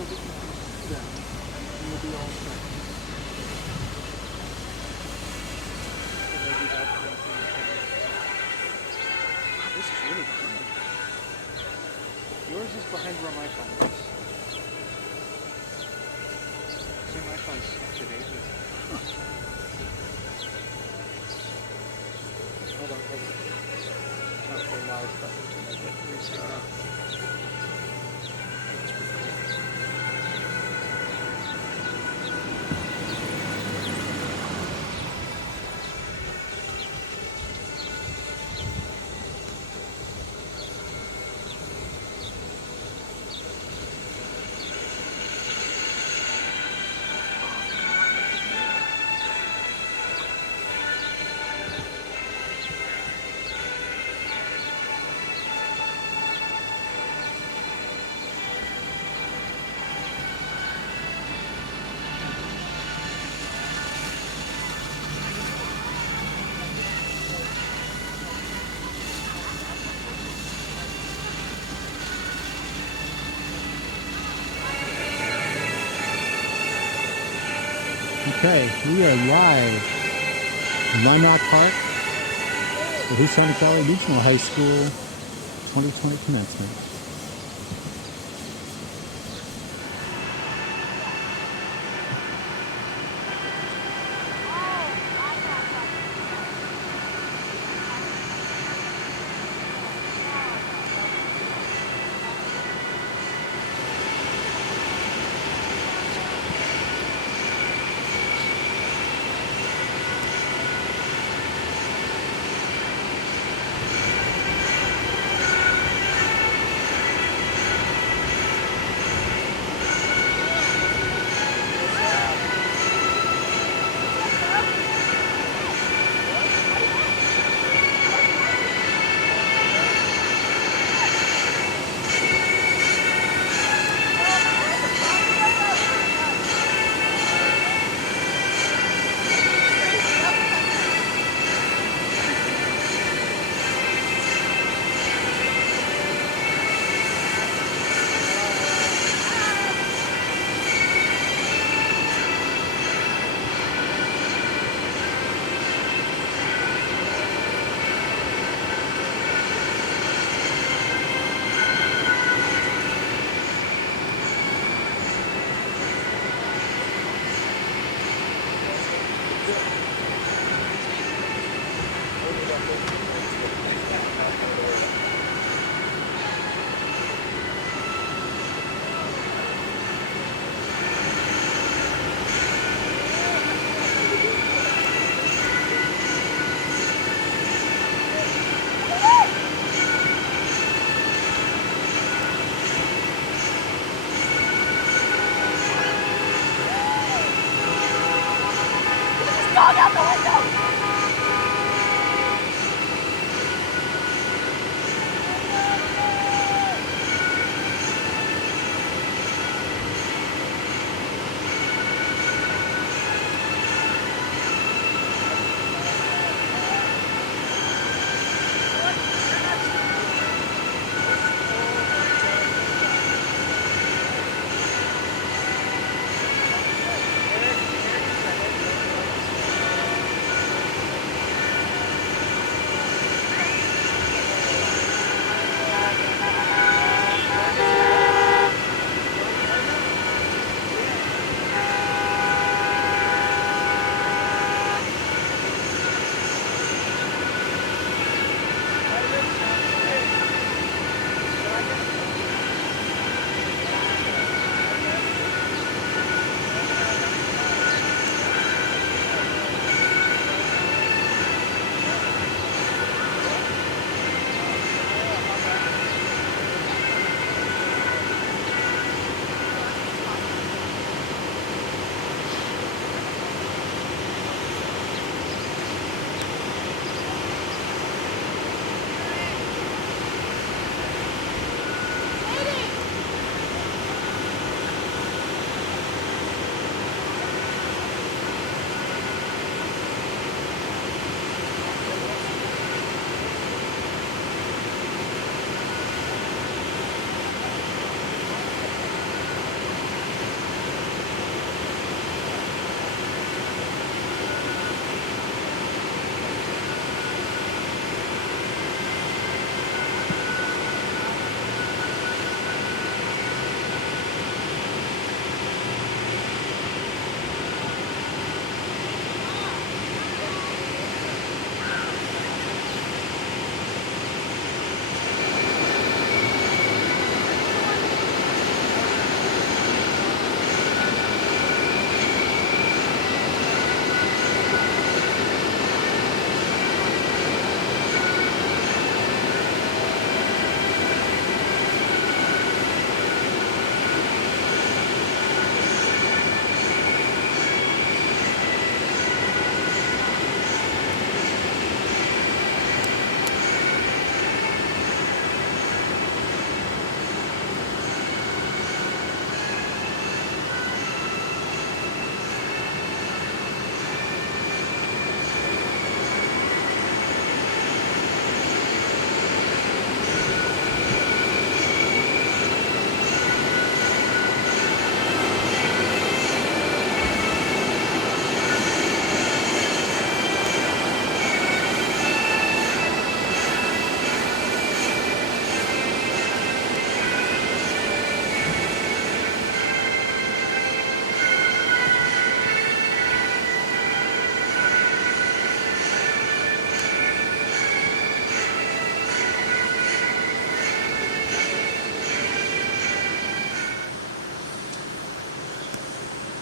that you can see them, and you'll be all set. So maybe that's one thing you can. This is really cool. Yours is behind where my phone is. See, my phone's up to date with. Hold on, hold on. Not the live button to make it reset. Okay, we are live in Lime Rock Park, the Housatonic Valley Regional High School 2020 commencement.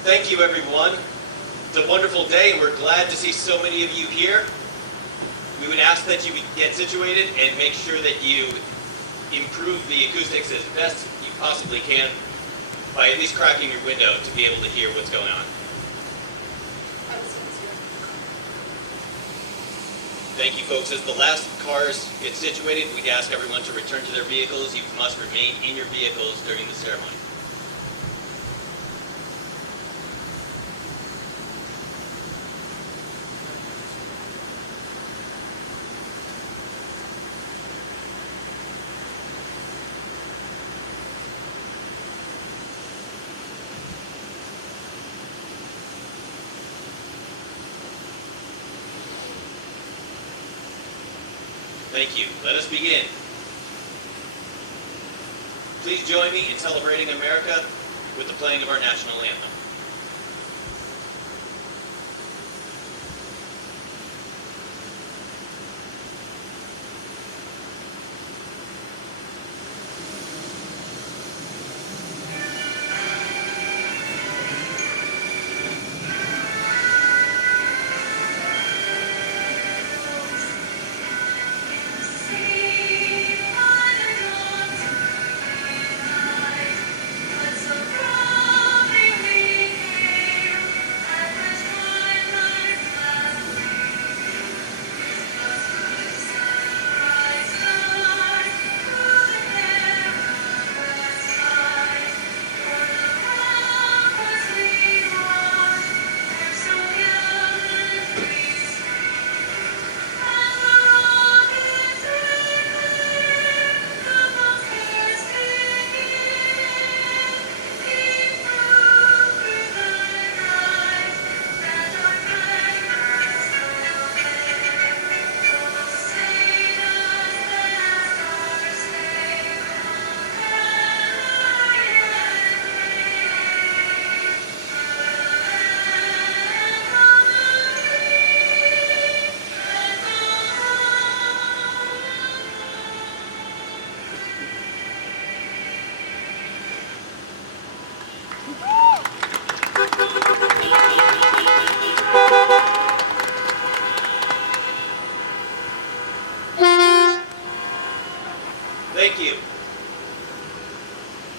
Thank you, everyone. It's a wonderful day, and we're glad to see so many of you here. We would ask that you get situated and make sure that you improve the acoustics as best you possibly can by at least cracking your window to be able to hear what's going on. Thank you, folks. As the last cars get situated, we'd ask everyone to return to their vehicles. You must remain in your vehicles during the ceremony. Thank you. Let us begin. Please join me in celebrating America with the playing of our national anthem. Thank you.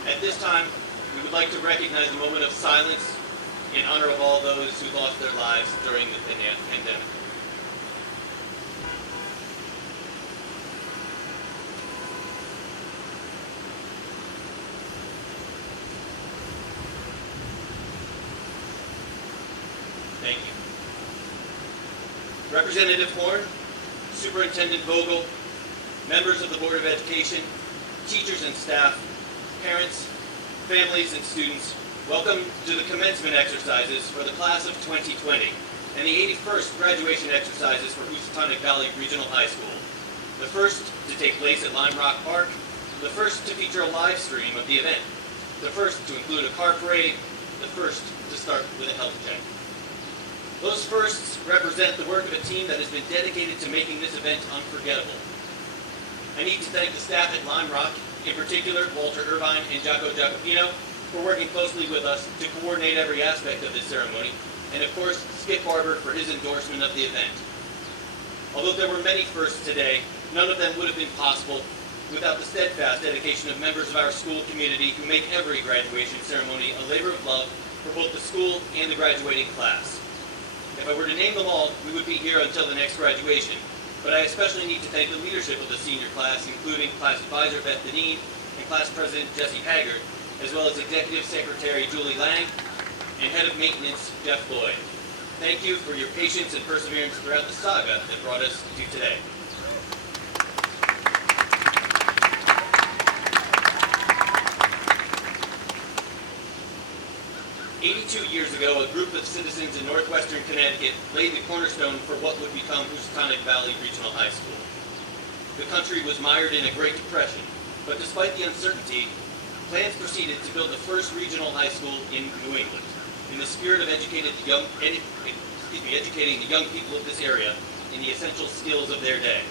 At this time, we would like to recognize a moment of silence in honor of all those who lost their lives during the pandemic. Thank you. Representative Horn, Superintendent Vogel, members of the Board of Education, teachers and staff, parents, families, and students, welcome to the commencement exercises for the class of 2020 and the 81st graduation exercises for Housatonic Valley Regional High School. The first to take place at Lime Rock Park, the first to feature a live stream of the event, the first to include a car parade, the first to start with a health check. Those firsts represent the work of a team that has been dedicated to making this event unforgettable. I need to thank the staff at Lime Rock, in particular Walter Irvine and Jaco Jacopino, for working closely with us to coordinate every aspect of this ceremony, and of course Skip Barber for his endorsement of the event. Although there were many firsts today, none of them would have been possible without the steadfast dedication of members of our school community who make every graduation ceremony a labor of love for both the school and the graduating class. If I were to name them all, we would be here until the next graduation, but I especially need to thank the leadership of the senior class, including Class Advisor Beth Deneen and Class President Jesse Haggard, as well as Executive Secretary Julie Lang and Head of Maintenance Jeff Lloyd. Thank you for your patience and perseverance throughout the saga that brought us to today. Years ago, a group of citizens in northwestern Connecticut laid the cornerstone for what would become Housatonic Valley Regional High School. The country was mired in a Great Depression, but despite the uncertainty, plans proceeded to build the first regional high school in New England, in the spirit of educating the young people of this area in the essential skills of their day.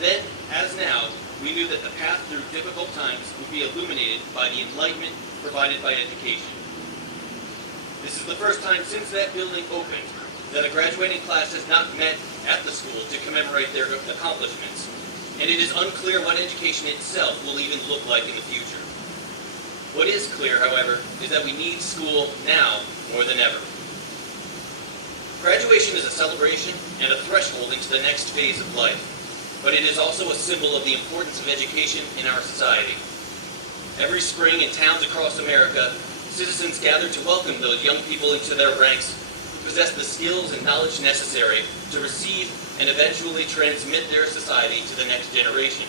Then, as now, we knew that the path through difficult times would be illuminated by the enlightenment provided by education. This is the first time since that building opened that a graduating class has not met at the school to commemorate their accomplishments, and it is unclear what education itself will even look like in the future. What is clear, however, is that we need school now more than ever. Graduation is a celebration and a threshold into the next phase of life, but it is also a symbol of the importance of education in our society. Every spring in towns across America, citizens gather to welcome those young people into their ranks who possess the skills and knowledge necessary to receive and eventually transmit their society to the next generation.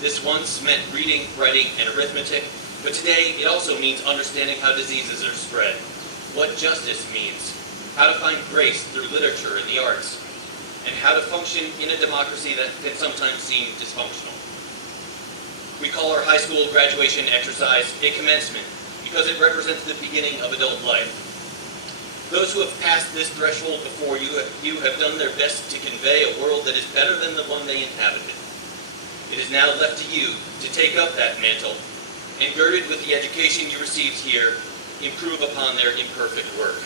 This once meant reading, writing, and arithmetic, but today it also means understanding how diseases are spread, what justice means, how to find grace through literature and the arts, and how to function in a democracy that can sometimes seem dysfunctional. We call our high school graduation exercise a commencement because it represents the beginning of adult life. Those who have passed this threshold before you have done their best to convey a world that is better than the one they inhabited. It is now left to you to take up that mantle and, girded with the education you received here, improve upon their imperfect work.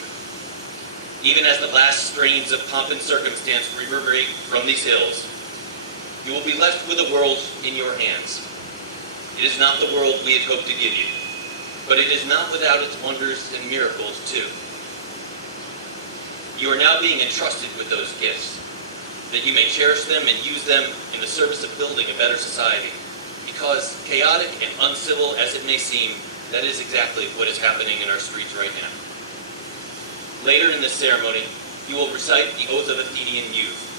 Even as the last strains of pomp and circumstance reverberate from these hills, you will be left with a world in your hands. It is not the world we had hoped to give you, but it is not without its wonders and miracles too. You are now being entrusted with those gifts, that you may cherish them and use them in the service of building a better society. Because, chaotic and uncivil as it may seem, that is exactly what is happening in our streets right now. Later in this ceremony, you will recite the Oath of Athenian Youth.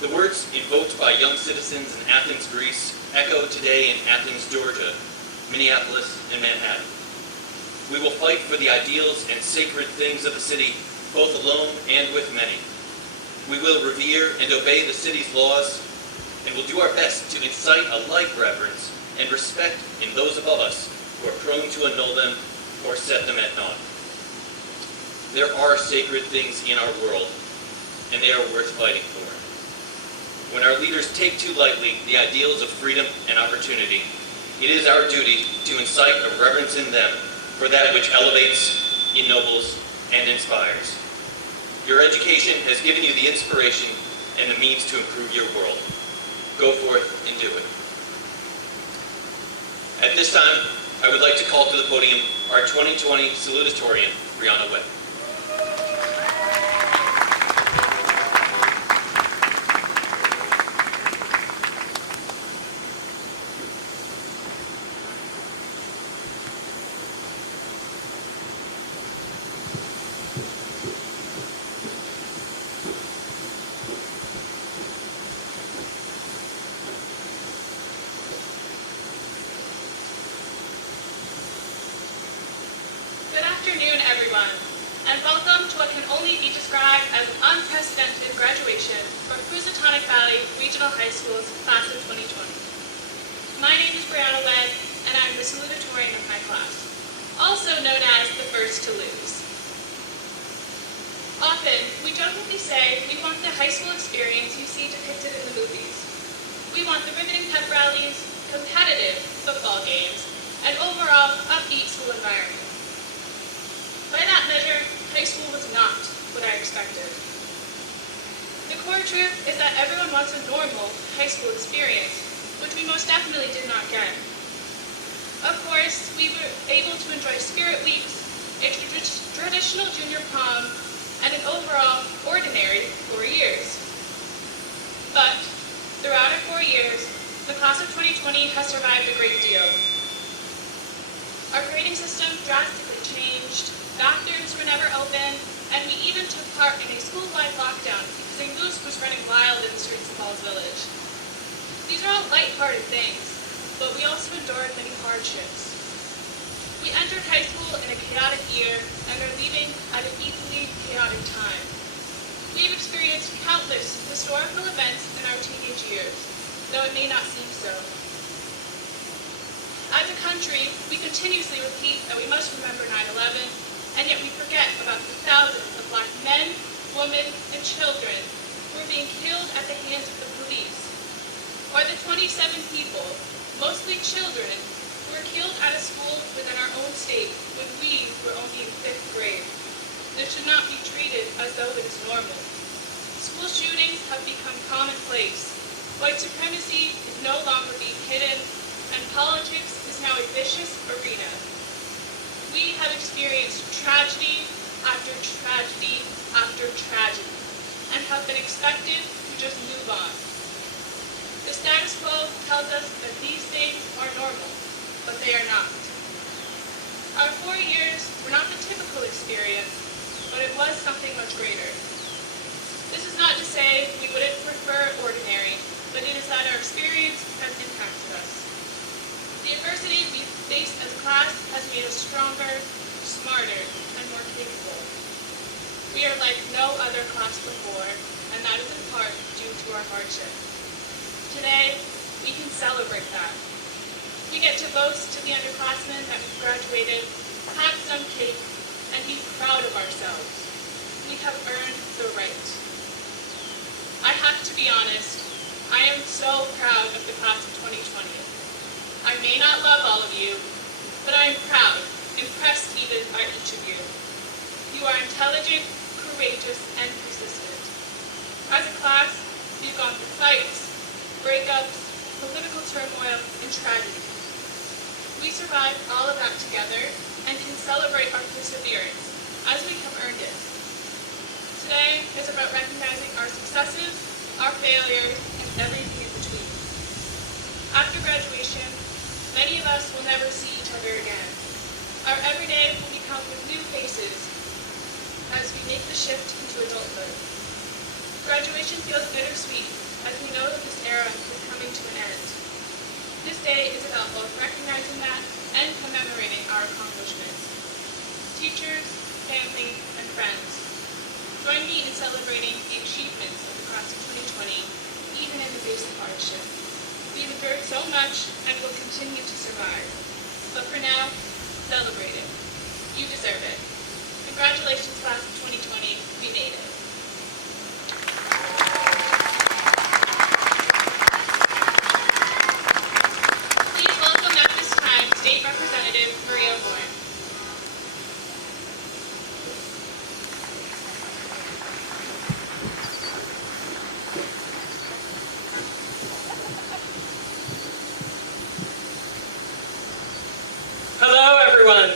The words invoked by young citizens in Athens, Greece, echo today in Athens, Georgia, Minneapolis, and Manhattan. We will fight for the ideals and sacred things of the city, both alone and with many. We will revere and obey the city's laws, and will do our best to incite a like reverence and respect in those above us who are prone to annul them or set them at naught. There are sacred things in our world, and they are worth fighting for. When our leaders take too lightly the ideals of freedom and opportunity, it is our duty to incite a reverence in them for that which elevates, ennobles, and inspires. Your education has given you the inspiration and the means to improve your world. Go forth and do it. At this time, I would like to call to the podium our 2020 salutatorian, Brianna Webb. Good afternoon, everyone, and welcome to what can only be described as an unprecedented graduation for Housatonic Valley Regional High School's class of 2020. My name is Brianna Webb, and I'm the salutatorian of my class, also known as the first to lose. Often, we jokingly say we want the high school experience you see depicted in the movies. We want the riveting pep rallies, competitive football games, and overall upbeat school environment. By that measure, high school was not what I expected. The core truth is that everyone wants a normal high school experience, which we most definitely did not get. Of course, we were able to enjoy spirit weeks, a traditional junior prom, and an overall ordinary 4 years. But throughout our 4 years, the class of 2020 has survived a great deal. Our grading system drastically changed. Bathrooms were never open, and we even took part in a school-wide lockdown because a moose was running wild in the streets of Falls Village. These are all lighthearted things, but we also endured many hardships. We entered high school in a chaotic year and are leaving at an equally chaotic time. We've experienced countless historical events in our teenage years, though it may not seem so. As a country, we continuously repeat that we must remember 9/11, and yet we forget about the thousands of Black men, women, and children who were being killed at the hands of the police, or the 27 people, mostly children, who were killed at a school within our own state when we were only in 5th grade. should not be treated as though it is normal. School shootings have become commonplace. White supremacy is no longer being hidden, and politics is now a vicious arena. We have experienced tragedy after tragedy after tragedy, and have been expected to just move on. The status quo tells us that these things are normal, but they are not. Our 4 years were not the typical experience, but it was something much greater. This is not to say we wouldn't prefer ordinary, but it is that our experience has impacted us. The adversity we faced as a class has made us stronger, smarter, and more capable. We are like no other class before, and that is in part due to our hardship. Today, we can celebrate that. We get to boast to the underclassmen that we've graduated, have some cake, and be proud of ourselves. We have earned the right. I have to be honest, I am so proud of the class of 2020. I may not love all of you, but I am proud, impressed even by each of you. You are intelligent, courageous, and persistent. As a class, we've gone through fights, breakups, political turmoil, and tragedy. We survived all of that together and can celebrate our perseverance, as we have earned it. Today is about recognizing our successes, our failures, and everything in between. After graduation, many of us will never see each other again. Our everyday will become with new faces as we make the shift into adulthood. Graduation feels bittersweet, as we know that this era is coming to an end. This day is about both recognizing that and commemorating our accomplishments. Teachers, family, and friends, join me in celebrating the achievements of the class of 2020, even in the face of hardship. We've endured so much and will continue to survive. But for now, celebrate it. You deserve it. Congratulations, class of 2020. We made it. Please welcome at this time State Representative Maria Bourne. Hello, everyone.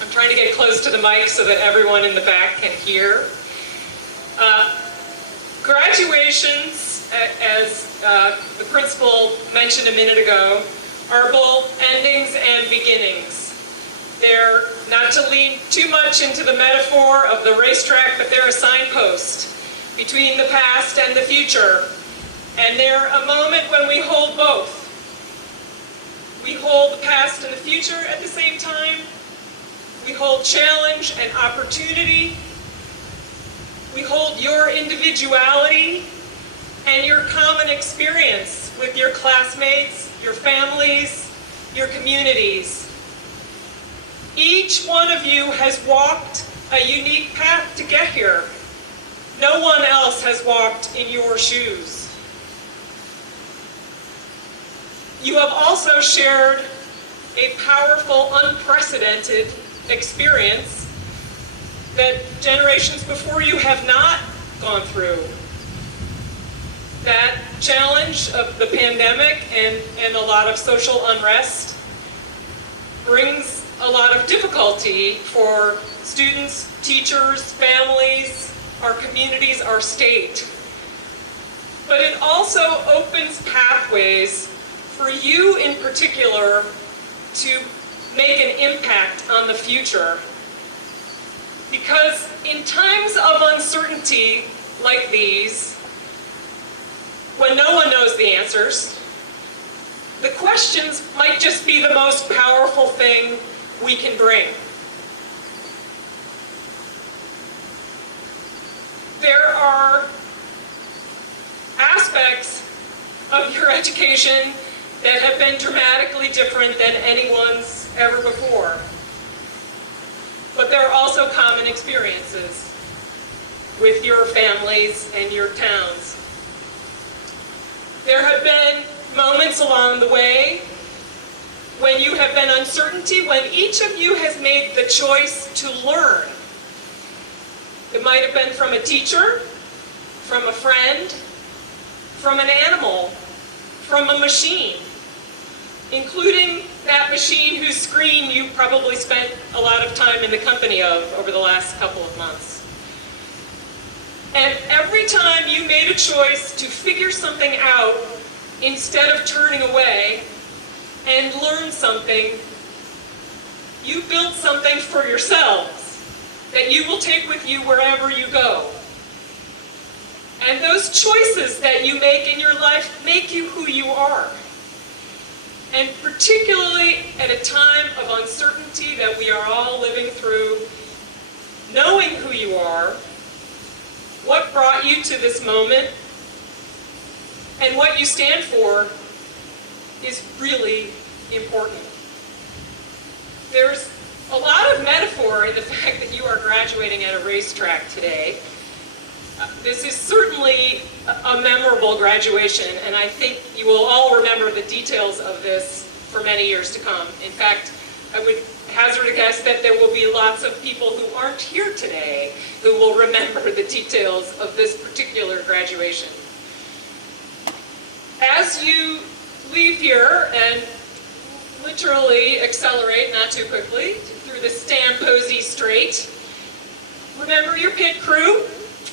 I'm trying to get close to the mic so that everyone in the back can hear. Graduations, as the principal mentioned a minute ago, are both endings and beginnings. They're, not to lean too much into the metaphor of the racetrack, but they're a signpost between the past and the future. And they're a moment when we hold both. We hold the past and the future at the same time. We hold challenge and opportunity. We hold your individuality and your common experience with your classmates, your families, your communities. Each one of you has walked a unique path to get here. No one else has walked in your shoes. You have also shared a powerful, unprecedented experience that generations before you have not gone through. That challenge of the pandemic and a lot of social unrest brings a lot of difficulty for students, teachers, families, our communities, our state. But it also opens pathways for you in particular to make an impact on the future. Because in times of uncertainty like these, when no one knows the answers, the questions might just be the most powerful thing we can bring. There are aspects of your education that have been dramatically different than anyone's ever before. But there are also common experiences with your families and your towns. There have been moments along the way when you have been uncertainty, when each of you has made the choice to learn. It might have been from a teacher, from a friend, from an animal, from a machine, including that machine whose screen you probably spent a lot of time in the company of over the last couple of months. And every time you made a choice to figure something out instead of turning away and learn something, you built something for yourselves that you will take with you wherever you go. And those choices that you make in your life make you who you are. And particularly at a time of uncertainty that we are all living through, knowing who you are, what brought you to this moment, and what you stand for is really important. There's a lot of metaphor in the fact that you are graduating at a racetrack today. This is certainly a memorable graduation, and I think you will all remember the details of this for many years to come. In fact, I would hazard a guess that there will be lots of people who aren't here today who will remember the details of this particular graduation. As you leave here and literally accelerate, not too quickly, through the Stamposy Strait, remember your pit crew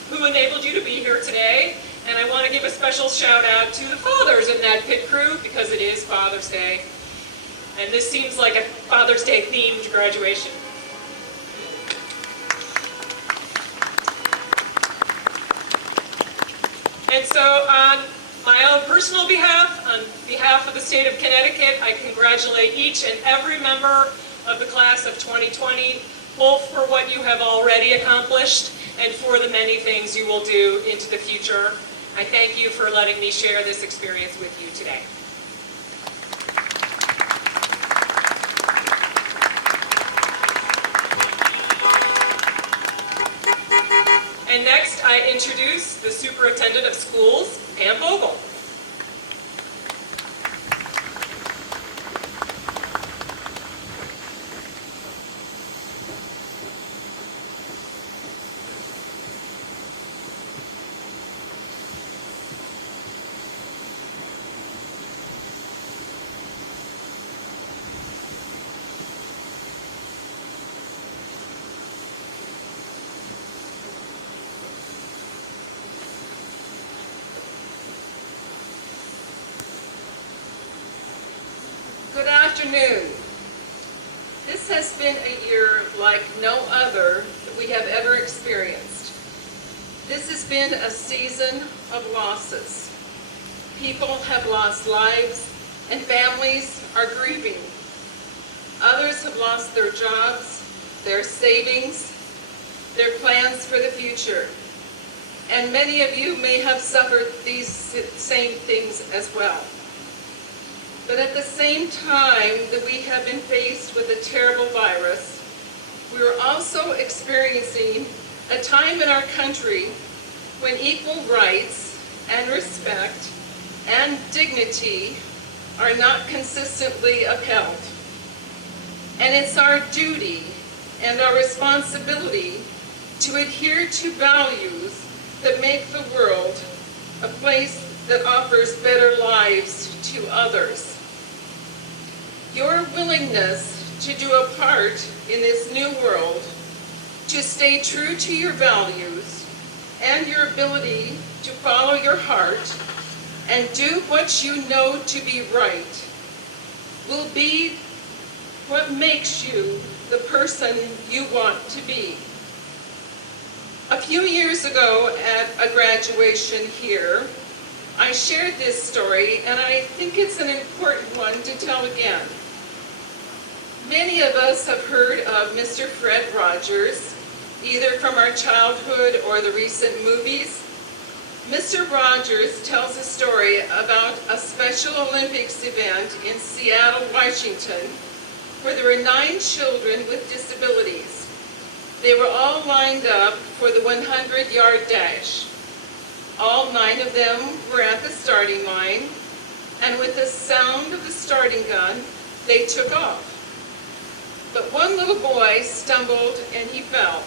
who enabled you to be here today. And I want to give a special shout out to the fathers in that pit crew because it is Father's Day. And this seems like a Father's Day themed graduation. And so on my own personal behalf, on behalf of the state of Connecticut, I congratulate each and every member of the class of 2020, both for what you have already accomplished and for the many things you will do into the future. I thank you for letting me share this experience with you today. And next, I introduce the Superintendent of Schools, Pam Vogel. Good afternoon. This has been a year like no other that we have ever experienced. This has been a season of losses. People have lost lives and families are grieving. Others have lost their jobs, their savings, their plans for the future. And many of you may have suffered these same things as well. But at the same time that we have been faced with a terrible virus, we are also experiencing a time in our country when equal rights and respect and dignity are not consistently upheld. And it's our duty and our responsibility to adhere to values that make the world a place that offers better lives to others. Your willingness to do a part in this new world, to stay true to your values, and your ability to follow your heart and do what you know to be right, will be what makes you the person you want to be. A few years ago at a graduation here, I shared this story, and I think it's an important one to tell again. Many of us have heard of Mr. Fred Rogers, either from our childhood or the recent movies. Mr. Rogers tells a story about a Special Olympics event in Seattle, Washington, where there were 9 children with disabilities. They were all lined up for the 100-yard dash. All 9 of them were at the starting line, and with the sound of the starting gun, they took off. But one little boy stumbled and he fell.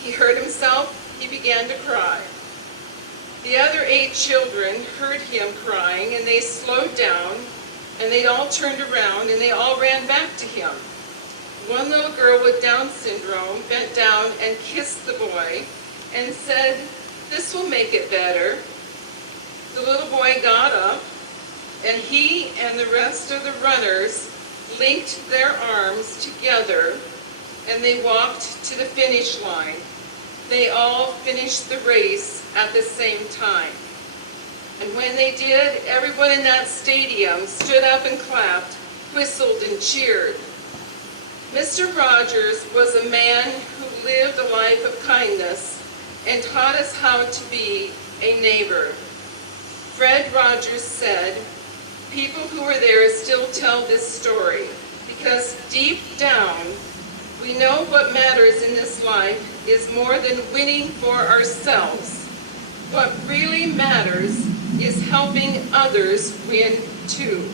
He hurt himself, he began to cry. The other 8 children heard him crying and they slowed down and they all turned around and they all ran back to him. One little girl with Down syndrome bent down and kissed the boy and said, "This will make it better." The little boy got up and he and the rest of the runners linked their arms together and they walked to the finish line. They all finished the race at the same time. And when they did, everyone in that stadium stood up and clapped, whistled and cheered. Mr. Rogers was a man who lived a life of kindness and taught us how to be a neighbor. Fred Rogers said, "People who were there still tell this story because deep down we know what matters in this life is more than winning for ourselves. What really matters is helping others win too,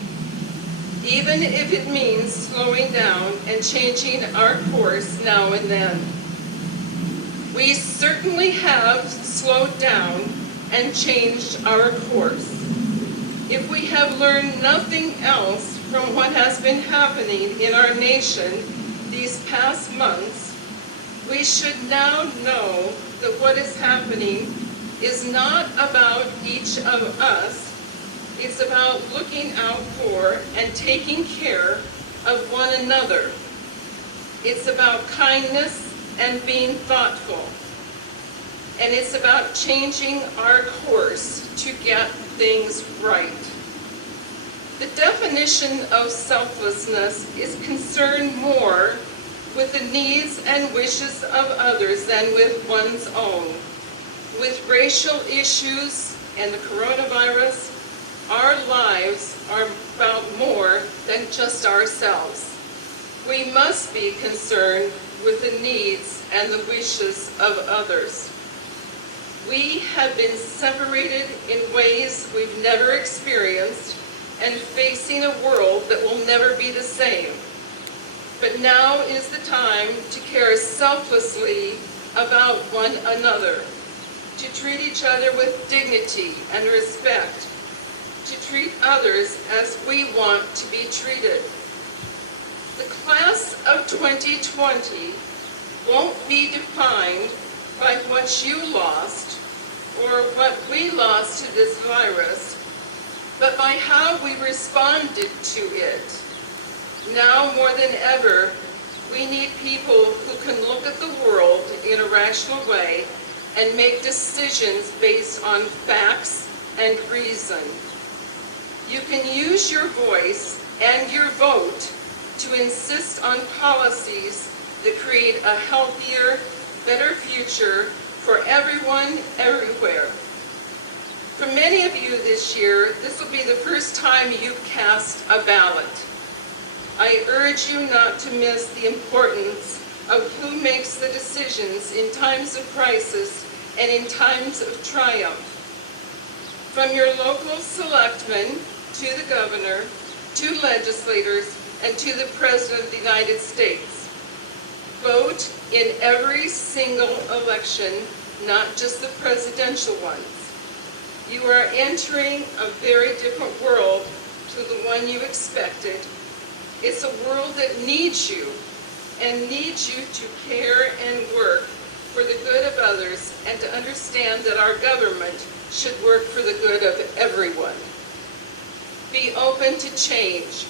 even if it means slowing down and changing our course now and then." We certainly have slowed down and changed our course. If we have learned nothing else from what has been happening in our nation these past months, we should now know that what is happening is not about each of us. It's about looking out for and taking care of one another. It's about kindness and being thoughtful. And it's about changing our course to get things right. The definition of selflessness is concerned more with the needs and wishes of others than with one's own. With racial issues and the coronavirus, our lives are about more than just ourselves. We must be concerned with the needs and the wishes of others. We have been separated in ways we've never experienced and facing a world that will never be the same. But now is the time to care selflessly about one another, to treat each other with dignity and respect, to treat others as we want to be treated. The class of 2020 won't be defined by what you lost or what we lost to this virus, but by how we responded to it. Now more than ever, we need people who can look at the world in a rational way and make decisions based on facts and reason. You can use your voice and your vote to insist on policies that create a healthier, better future for everyone, everywhere. For many of you this year, this will be the first time you've cast a ballot. I urge you not to miss the importance of who makes the decisions in times of crisis and in times of triumph. From your local selectmen to the governor, to legislators, and to the President of the United States. Vote in every single election, not just the presidential ones. You are entering a very different world to the one you expected. It's a world that needs you and needs you to care and work for the good of others and to understand that our government should work for the good of everyone. Be open to change.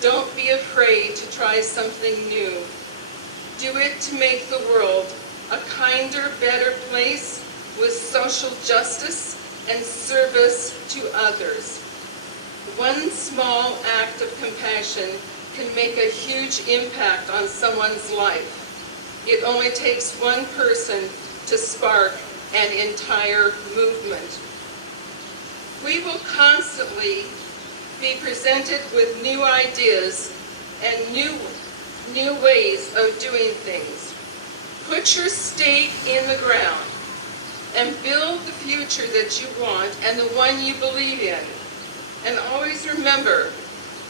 Don't be afraid to try something new. Do it to make the world a kinder, better place with social justice and service to others. One small act of compassion can make a huge impact on someone's life. It only takes one person to spark an entire movement. We will constantly be presented with new ideas and new ways of doing things. Put your stake in the ground and build the future that you want and the one you believe in. And always remember,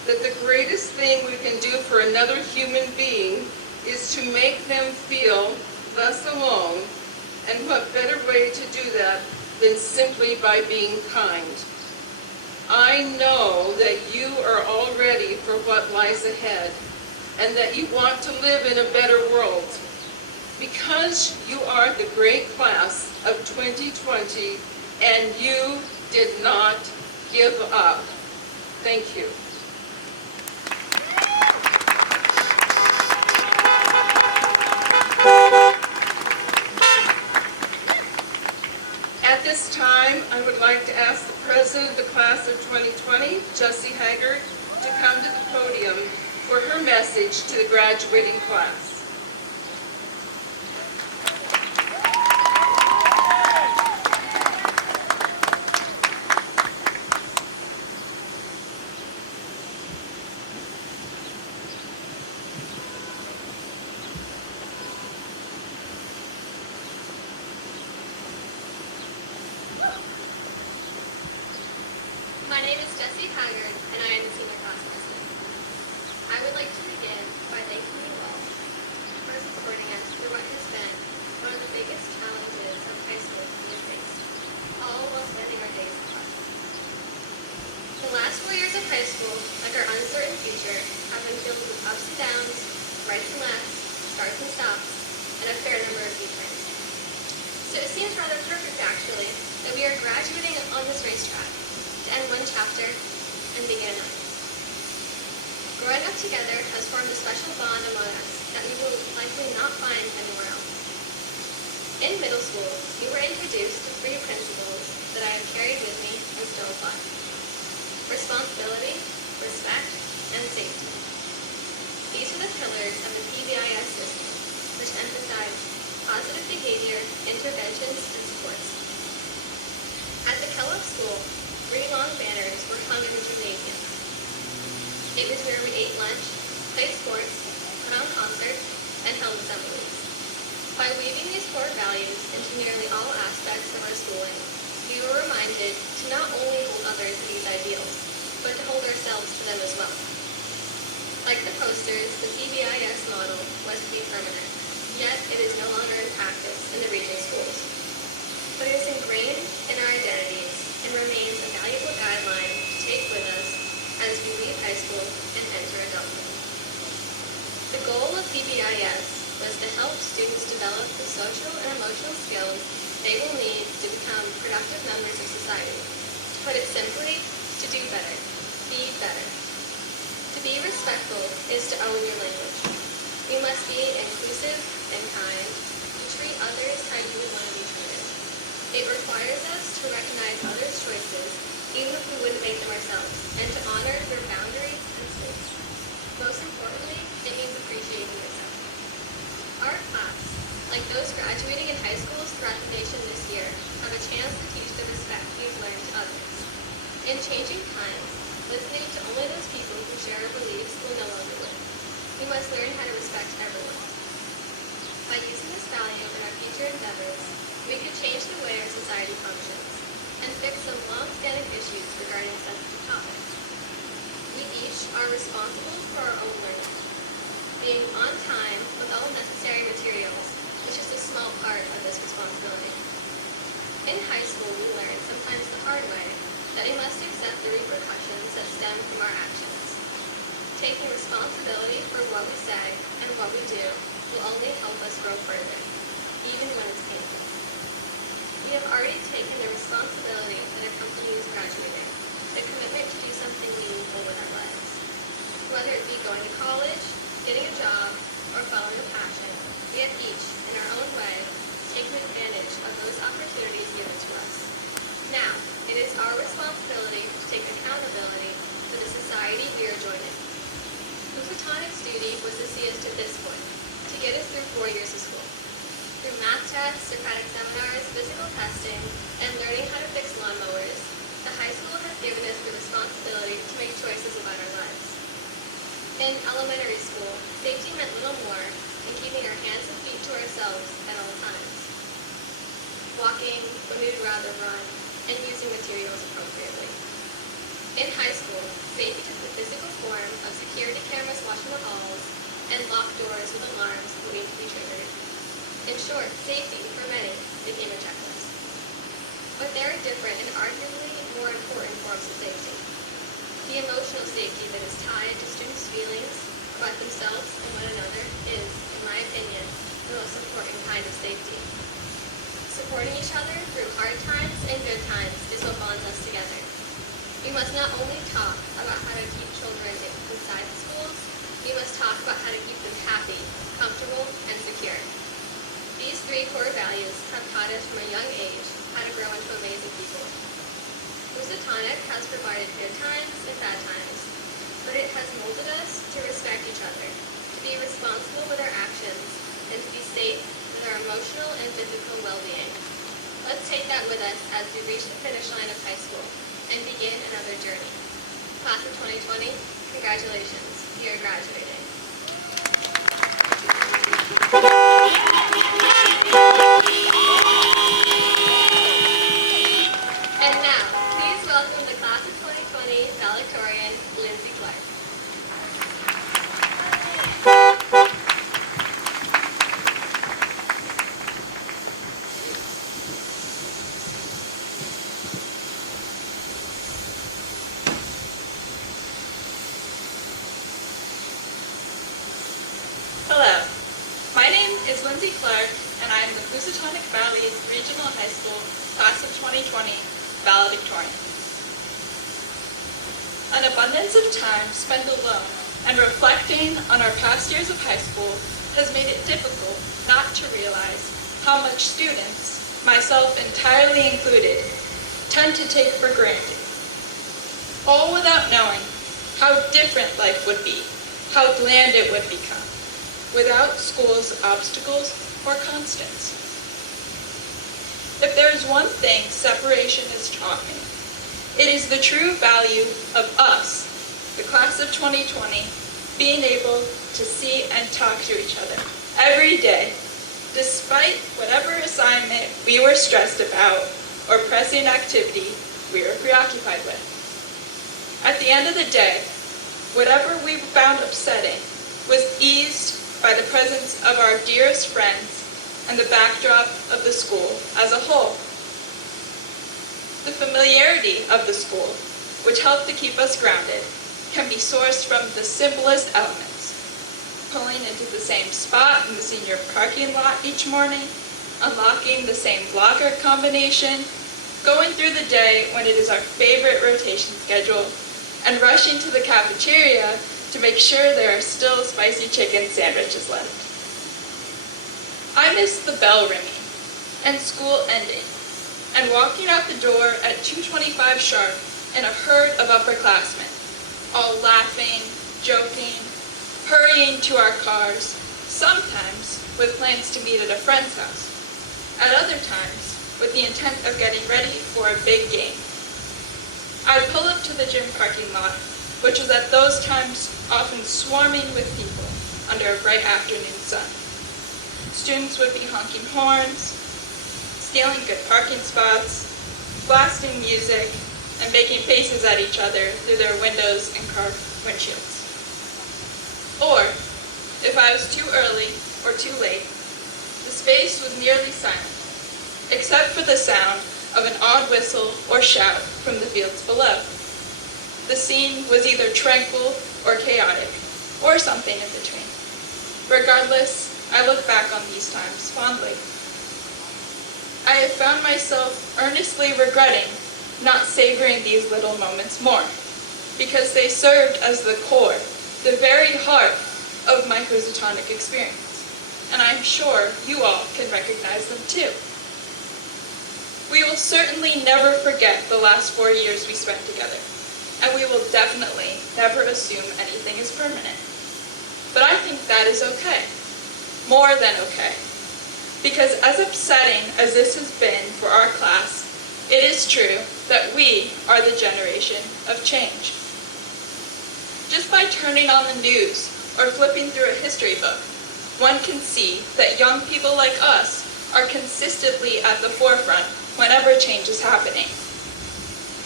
that the greatest thing we can do for another human being is to make them feel less alone, and what better way to do that than simply by being kind. I know that you are all ready for what lies ahead, and that you want to live in a better world. Because you are the great class of 2020, and you did not give up. Thank you. At this time, I would like to ask the president of the class of 2020, Jessie Haggard, to come to the podium for her message to the graduating class. My name is Jessie Haggard, and I am the senior class president. I would like to begin by thanking you all for supporting us through what has been one of the biggest challenges of high school we have faced, all while spending our days in class. The last 4 years of high school, like our uncertain future, have been filled with ups and downs, rights and lefts, starts and stops, and a fair number of U-turns. So it seems rather perfect, actually, that we are graduating on this racetrack to end one chapter and begin another. Growing up together has formed a special bond among us that we will likely not find anywhere else. In middle school, we were introduced to 3 principles that I have carried with me and still apply: responsibility, respect, and safety. These are the pillars of the PBIS system, which emphasize positive behavior, interventions, and supports. At the Kellogg School, 3 long banners were hung in the gymnasium. It was where we ate lunch, played sports, put on concerts, and held assemblies. By weaving these core values into nearly all aspects of our schooling, we were reminded to not only hold others to these ideals, but to hold ourselves to them as well. Like the posters, the PBIS model was to be permanent, yet it is no longer in practice in the region schools. But it is ingrained in our identities and remains a valuable guideline to take with us as we leave high school and enter adulthood. The goal of PBIS was to help students develop the social and emotional skills they will need to become productive members of society. To put it simply, to do better, be better. To be respectful is to own your language. We must be inclusive and kind, to treat others how you would want to be treated. It requires us to recognize others' choices, even if we wouldn't make them ourselves, and to honor their boundaries and space. Most importantly, it means appreciating yourself. Our class, like those graduating in high schools throughout the nation this year, have a chance to teach the respect we've learned to others. In changing times, listening to only those people who share our beliefs will no longer win. We must learn how to respect everyone. By using this value in our future endeavors, we could change the way our society functions and fix some long-standing issues regarding sensitive topics. We each are responsible for our own learning. Being on time with all necessary materials is just a small part of this responsibility. In high school, we learn, sometimes the hard way, that we must accept the repercussions that stem from our actions. Taking responsibility for what we say and what we do will only help us grow further, even when it's painful. We have already taken the responsibility that accompanies graduating, the commitment to do something meaningful with our lives. Whether it be going to college, getting a job, or following a passion, we have each, in our own way, taken advantage of those opportunities given to us. Now, it is our responsibility to take accountability for the society we are joining. Housatonic's duty was to see us to this point, to get us through 4 years of school. Through math tests, Socratic seminars, physical testing, and learning how to fix lawnmowers, the high school has given us the responsibility to make choices about our lives. In elementary school, safety meant little more than keeping our hands and feet to ourselves at all times. Walking when we would rather run, and using materials appropriately. In high school, safety took the physical form of security cameras watching the halls and locked doors with alarms waiting to be triggered. In short, safety, for many, became a checklist. But there are different and arguably more important forms of safety. The emotional safety that is tied to students' feelings about themselves and one another is, in my opinion, the most important kind of safety. Supporting each other through hard times and good times is what bonds us together. We must not only talk about how to keep children inside the schools, we must talk about how to keep them happy, comfortable, and secure. These three core values have taught us from a young age how to grow into amazing people. Housatonic has provided good times and bad times, but it has molded us to respect each other, to be responsible with our actions, and to be safe with our emotional and physical well-being. Let's take that with us as we reach the finish line of high school and begin another journey. Class of 2020, congratulations, you are graduating. And now, please welcome the Class of 2020 valedictorian, Lindsay Clark. Hello, my name is Lindsay Clark, and I am the Housatonic Valley Regional High School Class of 2020 valedictorian. An abundance of time spent alone and reflecting on our past years of high school has made it difficult not to realize how much students, myself entirely included, tend to take for granted. All without knowing how different life would be, how bland it would become, without school's obstacles or constants. If there is one thing separation has taught me, it is the true value of us, the class of 2020, being able to see and talk to each other every day, despite whatever assignment we were stressed about or pressing activity we were preoccupied with. At the end of the day, whatever we found upsetting was eased by the presence of our dearest friends and the backdrop of the school as a whole. The familiarity of the school, which helped to keep us grounded, can be sourced from the simplest elements. Pulling into the same spot in the senior parking lot each morning, unlocking the same locker combination, going through the day when it is our favorite rotation schedule, and rushing to the cafeteria to make sure there are still spicy chicken sandwiches left. I miss the bell ringing and school ending and walking out the door at 2:25 sharp in a herd of upperclassmen, all laughing, joking, hurrying to our cars, sometimes with plans to meet at a friend's house, at other times with the intent of getting ready for a big game. I'd pull up to the gym parking lot, which was at those times often swarming with people under a bright afternoon sun. Students would be honking horns, stealing good parking spots, blasting music, and making faces at each other through their windows and car windshields. Or, if I was too early or too late, the space was nearly silent, except for the sound of an odd whistle or shout from the fields below. The scene was either tranquil or chaotic, or something in between. Regardless, I look back on these times fondly. I have found myself earnestly regretting not savoring these little moments more, because they served as the core, the very heart of my Housatonic experience, and I'm sure you all can recognize them too. We will certainly never forget the last 4 years we spent together, and we will definitely never assume anything is permanent. But I think that is okay, more than okay, because as upsetting as this has been for our class, it is true that we are the generation of change. Just by turning on the news or flipping through a history book, one can see that young people like us are consistently at the forefront whenever change is happening.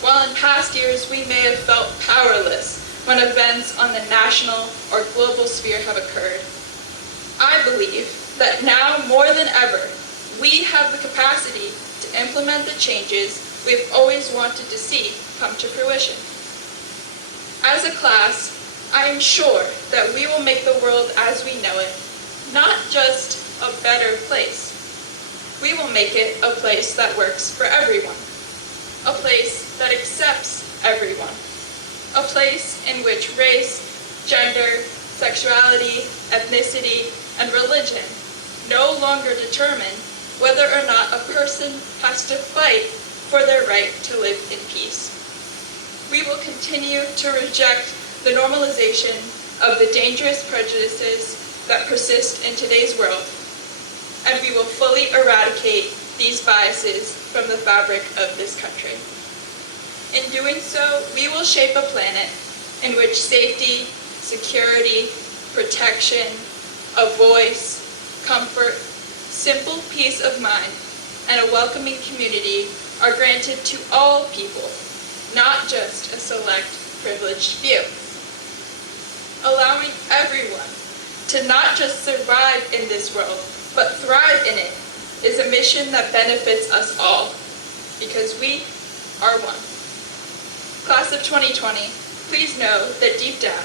While in past years we may have felt powerless when events on the national or global sphere have occurred, I believe that now more than ever, we have the capacity to implement the changes we've always wanted to see come to fruition. As a class, I am sure that we will make the world as we know it not just a better place. We will make it a place that works for everyone, a place that accepts everyone, a place in which race, gender, sexuality, ethnicity, and religion no longer determine whether or not a person has to fight for their right to live in peace. We will continue to reject the normalization of the dangerous prejudices that persist in today's world, and we will fully eradicate these biases from the fabric of this country. In doing so, we will shape a planet in which safety, security, protection, a voice, comfort, simple peace of mind, and a welcoming community are granted to all people, not just a select privileged few. Allowing everyone to not just survive in this world, but thrive in it is a mission that benefits us all, because we are one. Class of 2020, please know that deep down,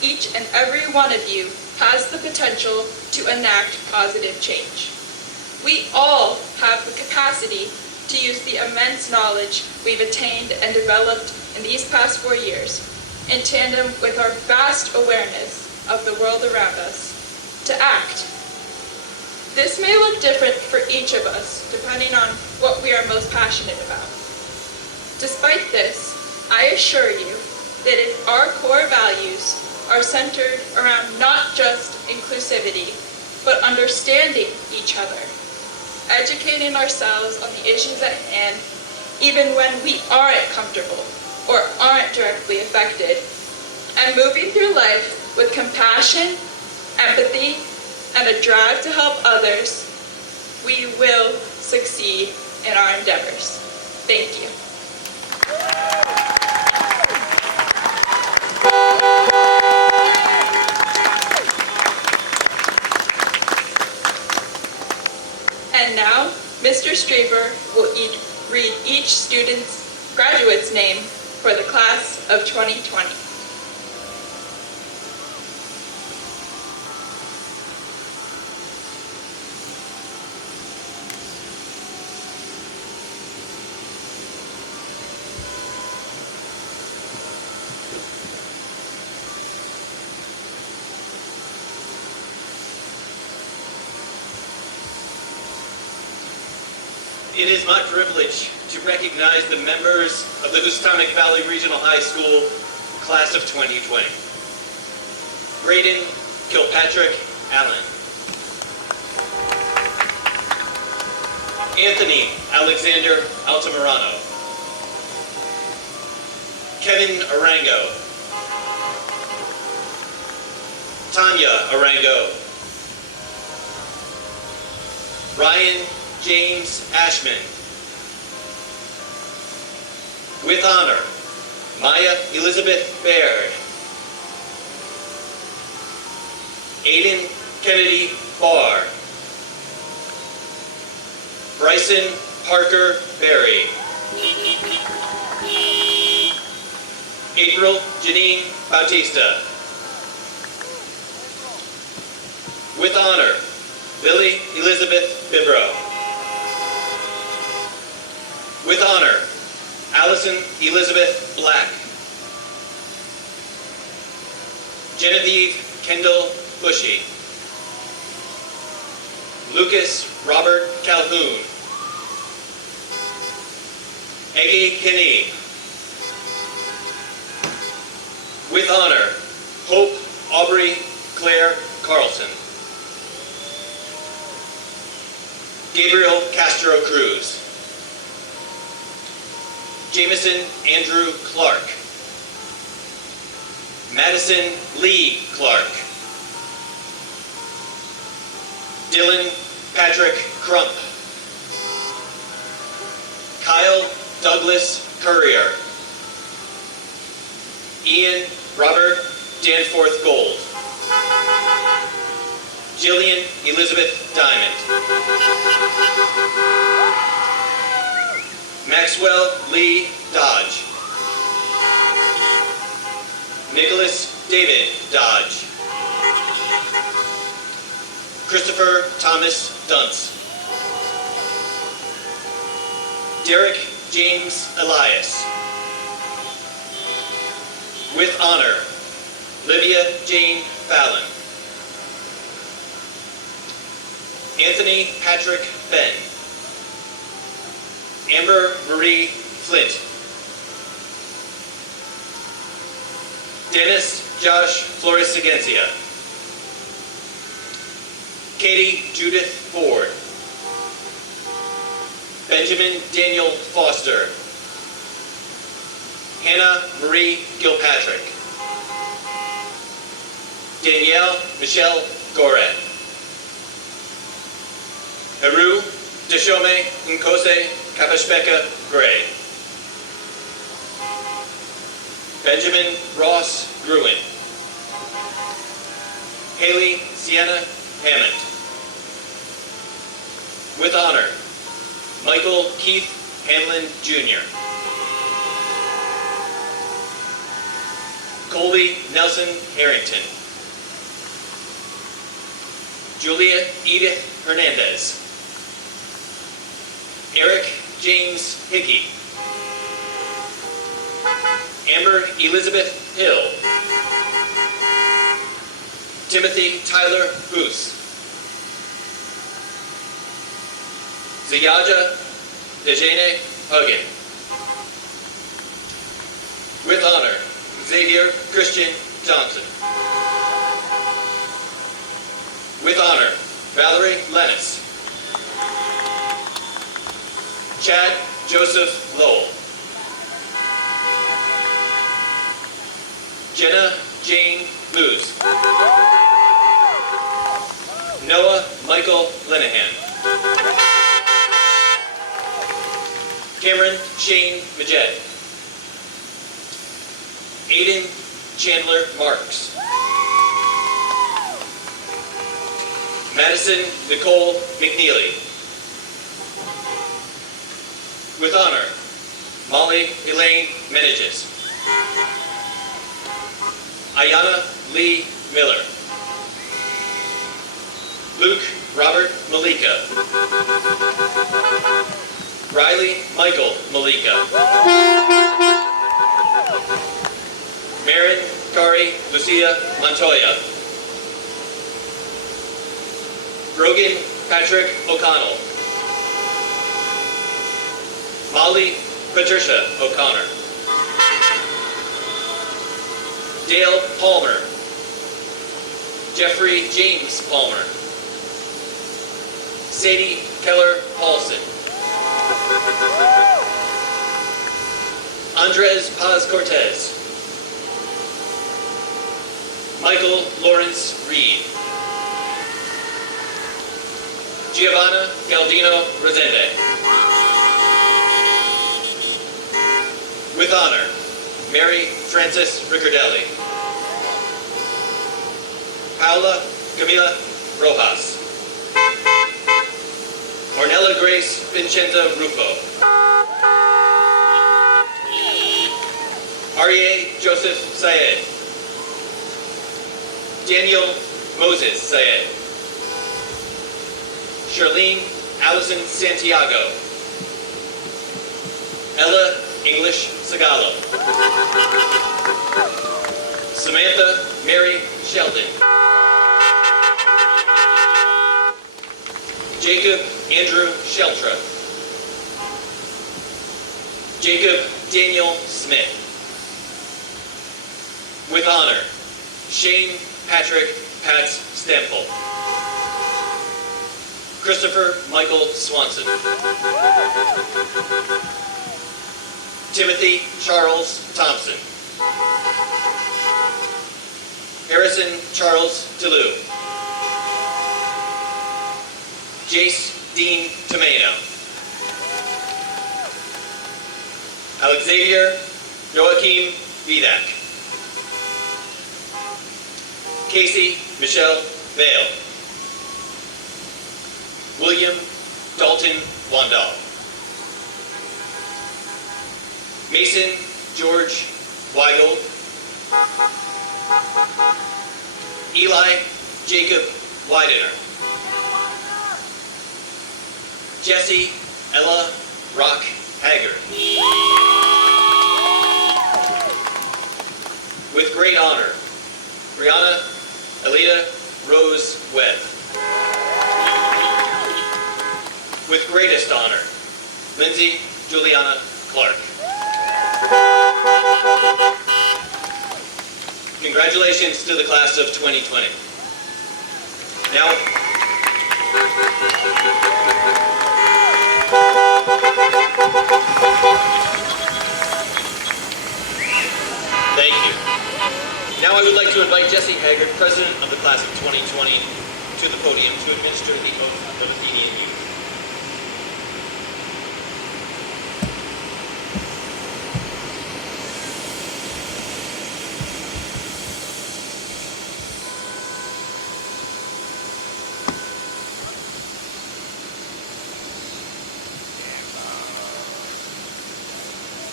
each and every one of you has the potential to enact positive change. We all have the capacity to use the immense knowledge we've attained and developed in these past 4 years, in tandem with our vast awareness of the world around us, to act. This may look different for each of us, depending on what we are most passionate about. Despite this, I assure you that if our core values are centered around not just inclusivity, but understanding each other, educating ourselves on the issues at hand, even when we aren't comfortable or aren't directly affected, and moving through life with compassion, empathy, and a drive to help others, we will succeed in our endeavors. Thank you. And now, Mr. Straber will read each graduate's name for the class of 2020. It is my privilege to recognize the members of the Houstonic Valley Regional High School Class of 2020. Braden Kilpatrick Allen. Anthony Alexander Altamirano. Kevin Arango. Tanya Arango. Ryan James Ashman. With honor, Maya Elizabeth Baird. Aiden Kennedy Barr. Bryson Parker Berry. April Janine Bautista. With honor, Billy Elizabeth Bibro. With honor, Allison Elizabeth Black. Genevieve Kendall Bushy. Lucas Robert Calhoun. Eggy Kinney. With honor, Hope Aubrey Claire Carlson. Gabriel Castro Cruz. Jameson Andrew Clark. Madison Lee Clark. Dylan Patrick Crump. Kyle Douglas Courier. Ian Robert Danforth Gold. Jillian Elizabeth Diamond. Maxwell Lee Dodge. Nicholas David Dodge. Christopher Thomas Dunce. Derek James Elias. With honor, Livia Jane Fallon. Anthony Patrick Ben. Amber Marie Flint. Dennis Josh Flores Sigencia. Katie Judith Ford. Benjamin Daniel Foster. Hannah Marie Gilpatrick. Danielle Michelle Goret. Heru Deshome Nkose Kapashpeka Gray. Benjamin Ross Gruen. Haley Sienna Hammond. With honor, Michael Keith Hanlon Jr. Colby Nelson Harrington. Julia Edith Hernandez. Eric James Hickey. Amber Elizabeth Hill. Timothy Tyler Boos. Ziyaja Dejane Huggin. With honor, Xavier Christian Johnson. With honor, Valerie Lennis. Chad Joseph Lowell. Jenna Jane Luz. Noah Michael Linehan. Cameron Shane Majed. Aiden Chandler Marks. Madison Nicole McNeely. With honor, Molly Elaine Meneges. Ayana Lee Miller. Luke Robert Malika. Riley Michael Malika. Marin Kari Lucia Montoya. Brogan Patrick O'Connell. Molly Patricia O'Connor. Dale Palmer. Jeffrey James Palmer. Sadie Keller Paulson. Andres Paz Cortez. Michael Lawrence Reed. Giovanna Galdino Rosende. With honor, Mary Frances Riccardelli. Paula Camila Rojas. Ornella Grace Vincenza Rufo. Aryeh Joseph Syed. Daniel Moses Syed. Charlene Allison Santiago. Ella English Sagalo. Samantha Mary Sheldon. Jacob Andrew Sheltra. Jacob Daniel Smith. With honor, Shane Patrick Pats Stemple. Christopher Michael Swanson. Timothy Charles Thompson. Harrison Charles Toulouse. Jace Dean Tomeno. Alexavier Joachim Vidak. Casey Michelle Vale. William Dalton Wandall. Mason George Weigel. Eli Jacob Widener. Jesse Ella Rock Hager. With great honor, Brianna Alita Rose Webb. With greatest honor, Lindsay Juliana Clark. Congratulations to the class of 2020. Now, thank you. Now I would like to invite Jesse Haggard, President of the class of 2020, to the podium to administer the oath for the Athenian youth.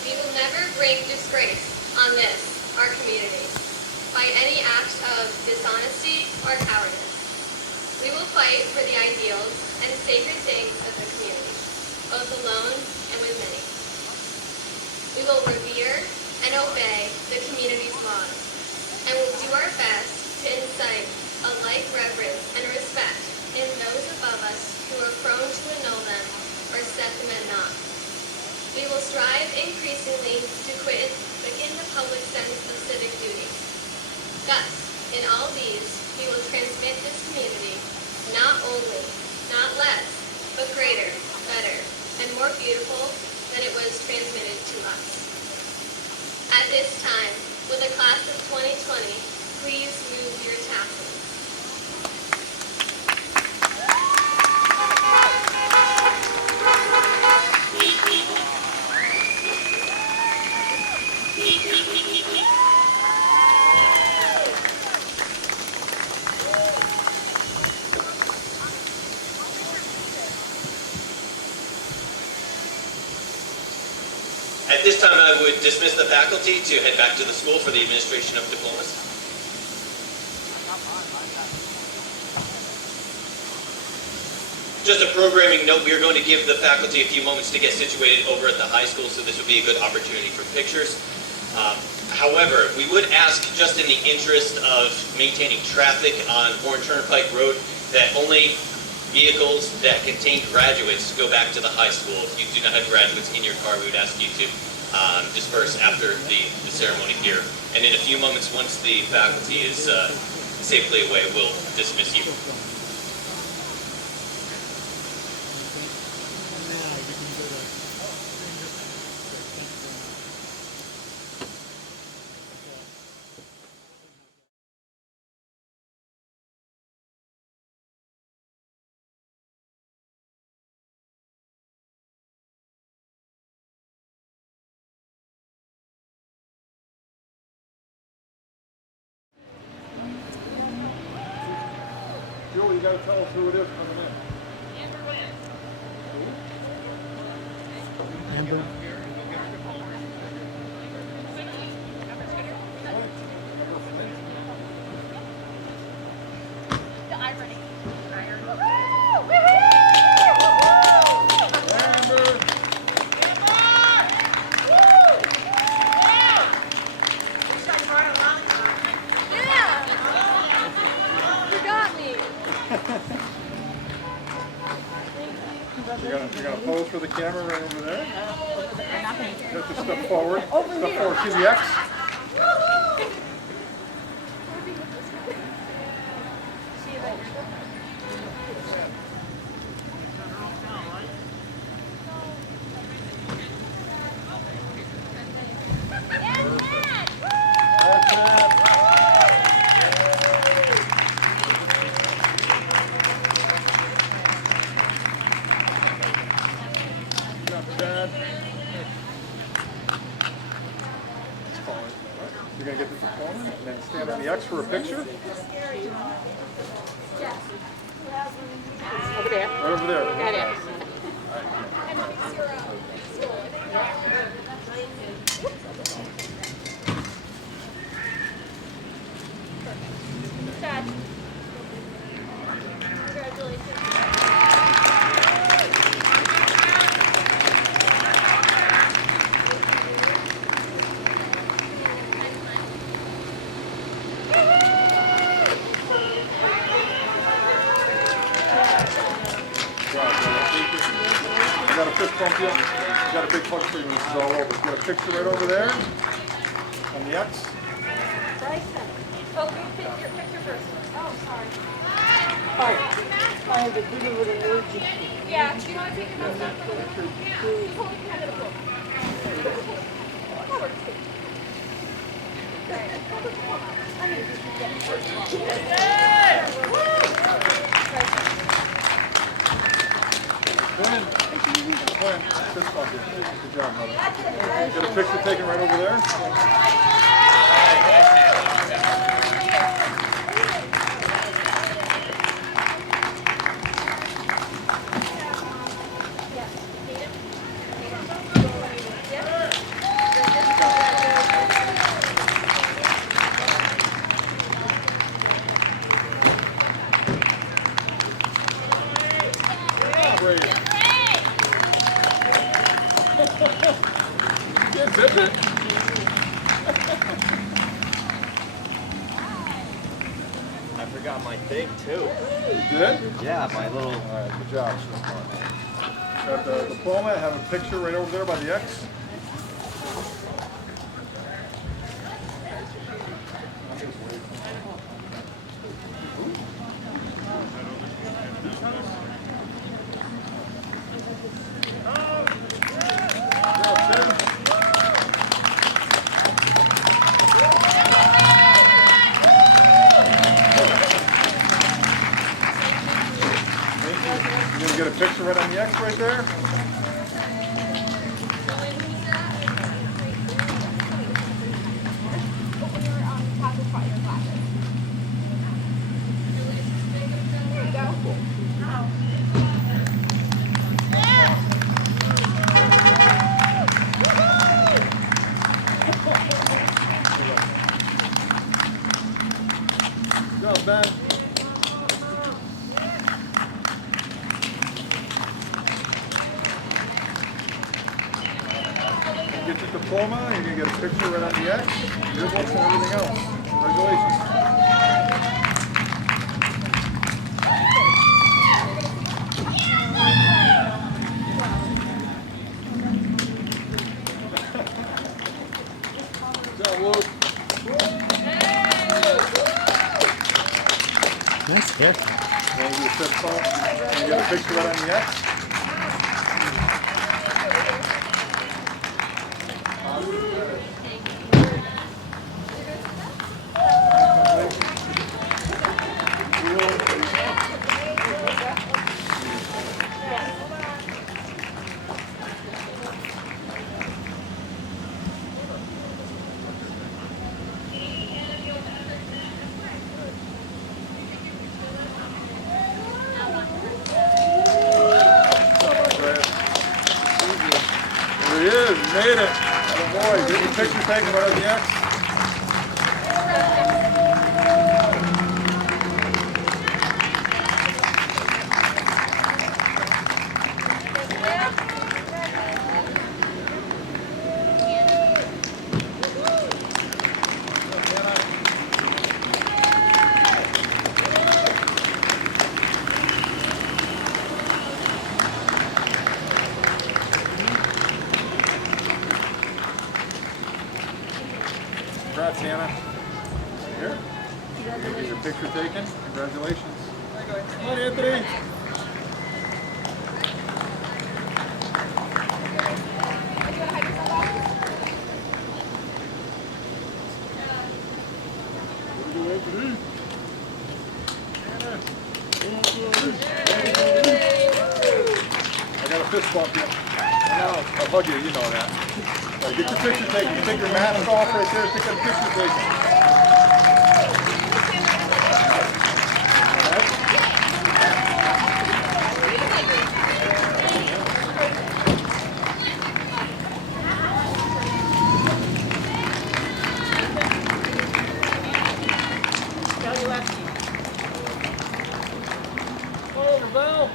We will never bring disgrace on this, our community, by any act of dishonesty or cowardice. We will fight for the ideals and sacred things of the community, both alone and with many. We will revere and obey the community's laws, and will do our best to incite a like reverence and respect in those above us who are prone to annul them or set them at naught. We will strive increasingly to quicken the public sense of civic duty. Thus, in all these, we will transmit this community not only, not less, but greater, better, and more beautiful than it was transmitted to us. At this time, will the class of 2020 please move your tassels? At this time, I would dismiss the faculty to head back to the school for the administration of diplomas. Just a programming note, we are going to give the faculty a few moments to get situated over at the high school, so this would be a good opportunity for pictures. However, we would ask, just in the interest of maintaining traffic on Warren Turnpike Road, that only vehicles that contain graduates go back to the high school. If you do not have graduates in your car, we would ask you to disperse after the ceremony here. And in a few moments, once the faculty is safely away, we'll dismiss you. Julie, you gotta tell us who it is coming in. Amber. You're gonna pose for the camera right over there. You have to step forward. Step forward. See the X? Chad. It's falling the X for a picture. Over there. Right over there. Got it. Dad. Congratulations. You got a fist bump yet? You got a big hug for you when this is all over. You got a picture right over there on the X. Oh, your picture first. Oh, sorry. I have a bit of an emergency. Yeah, do you want to take your mask off? Just hold your hand at a book. That works too. Go ahead. Go ahead. Fist bump you. Good job, mother. Get a picture taken right over there. Brady. Can't zip it. I forgot my thing too. You did? Yeah, my little. All right, good job. Got the diploma. Have a picture right over there by the X. You're gonna get a picture right on the X right there. Good job, Ben. Get your diploma, you're going to get a picture right on the X, your books and everything else. Congratulations. Good job, Luke. That's it. Want to do a fist bump? You get a picture right on the X? There he is, he made it. Oh boy, get your picture taken right on the X. Congrats, Hannah. Here. Get your picture taken. Congratulations. Come on, Anthony. I got a fist bump you. I'll hug you, you know that. Get your picture taken. You take your mask off right there, take a picture taken. over, Val.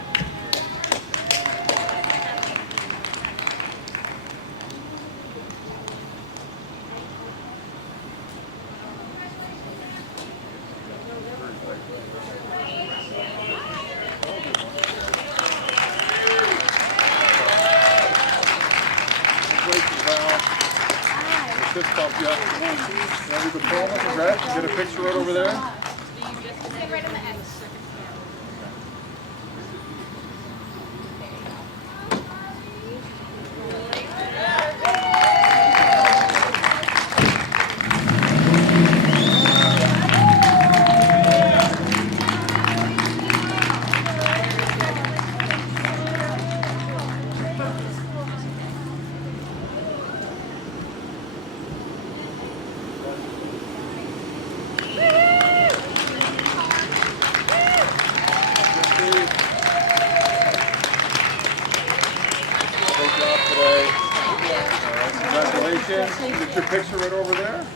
Congratulations, Val. Fist bump, yeah. Ready to diploma? Congrats. Get a picture right over there. Right on the X. Great job today. All right, congratulations. Get your picture right over there.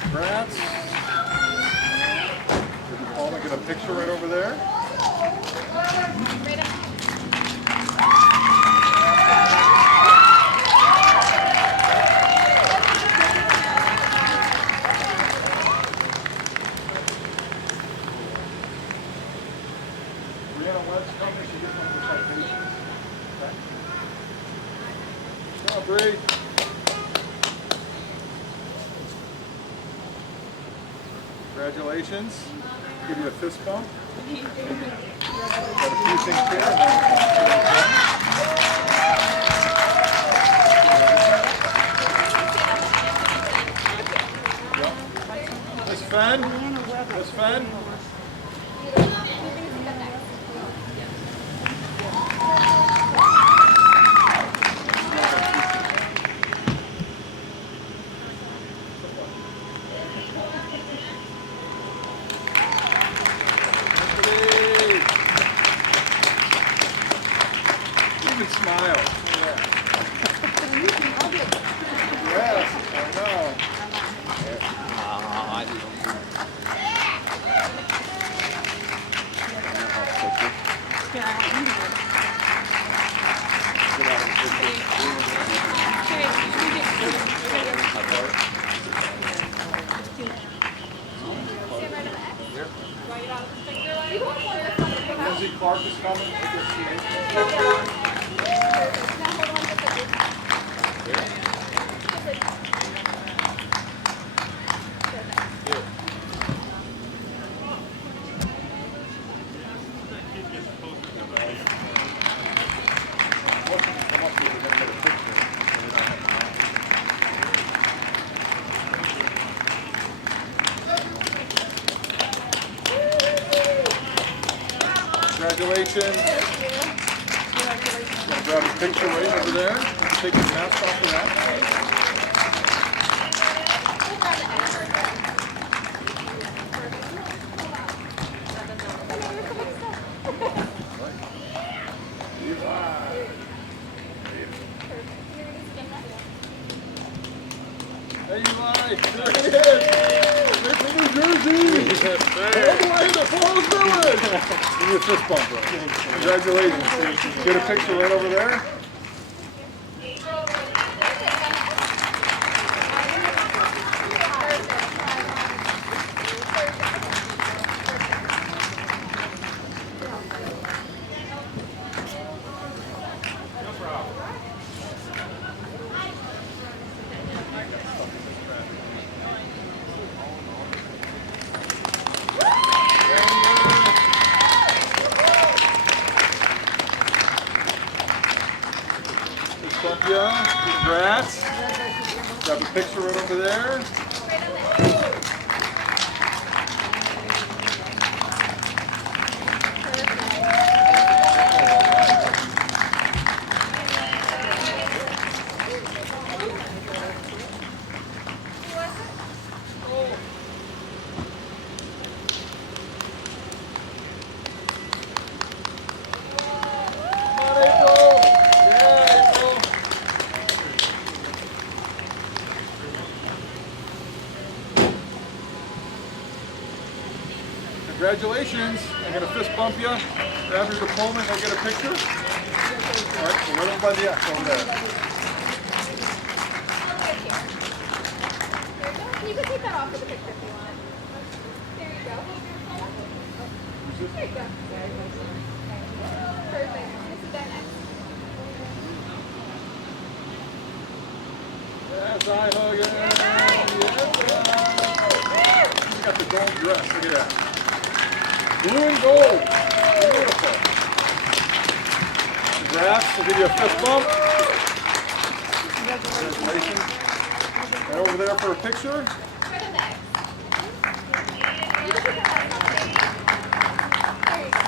Congrats. Your diploma, get a picture right over there. Brianna Webb's coming, she gets one of the citations. Okay. Good job, Bree. Congratulations. Give you a fist bump. Got a few things here. Yep. Miss Fenn? Miss Fenn? Even smile. Yeah. Yes, I know. Lindsay Clark is coming. Congratulations. Grab a picture right over there. Take your mask off of that. Hey, Eli, there he is. They're from New Jersey. All the way to Falls Village. Give me a fist bump, bro. Congratulations. Get a picture right over there. Congrats. Grab a picture right over there. Congratulations. I'm going to fist bump you. Grab your diploma and go get a picture. All right, so right over by the X over there. You can take that off for the picture if you want. There you go. There you go. Perfect. This is that next. Yes, I hug it. Yes, you got the gold dress. Look at that. Blue and gold. Beautiful. Congrats. I'll give you a fist bump. Congratulations. Right over there for a picture. Right on the X. You can put that on the X. There you go.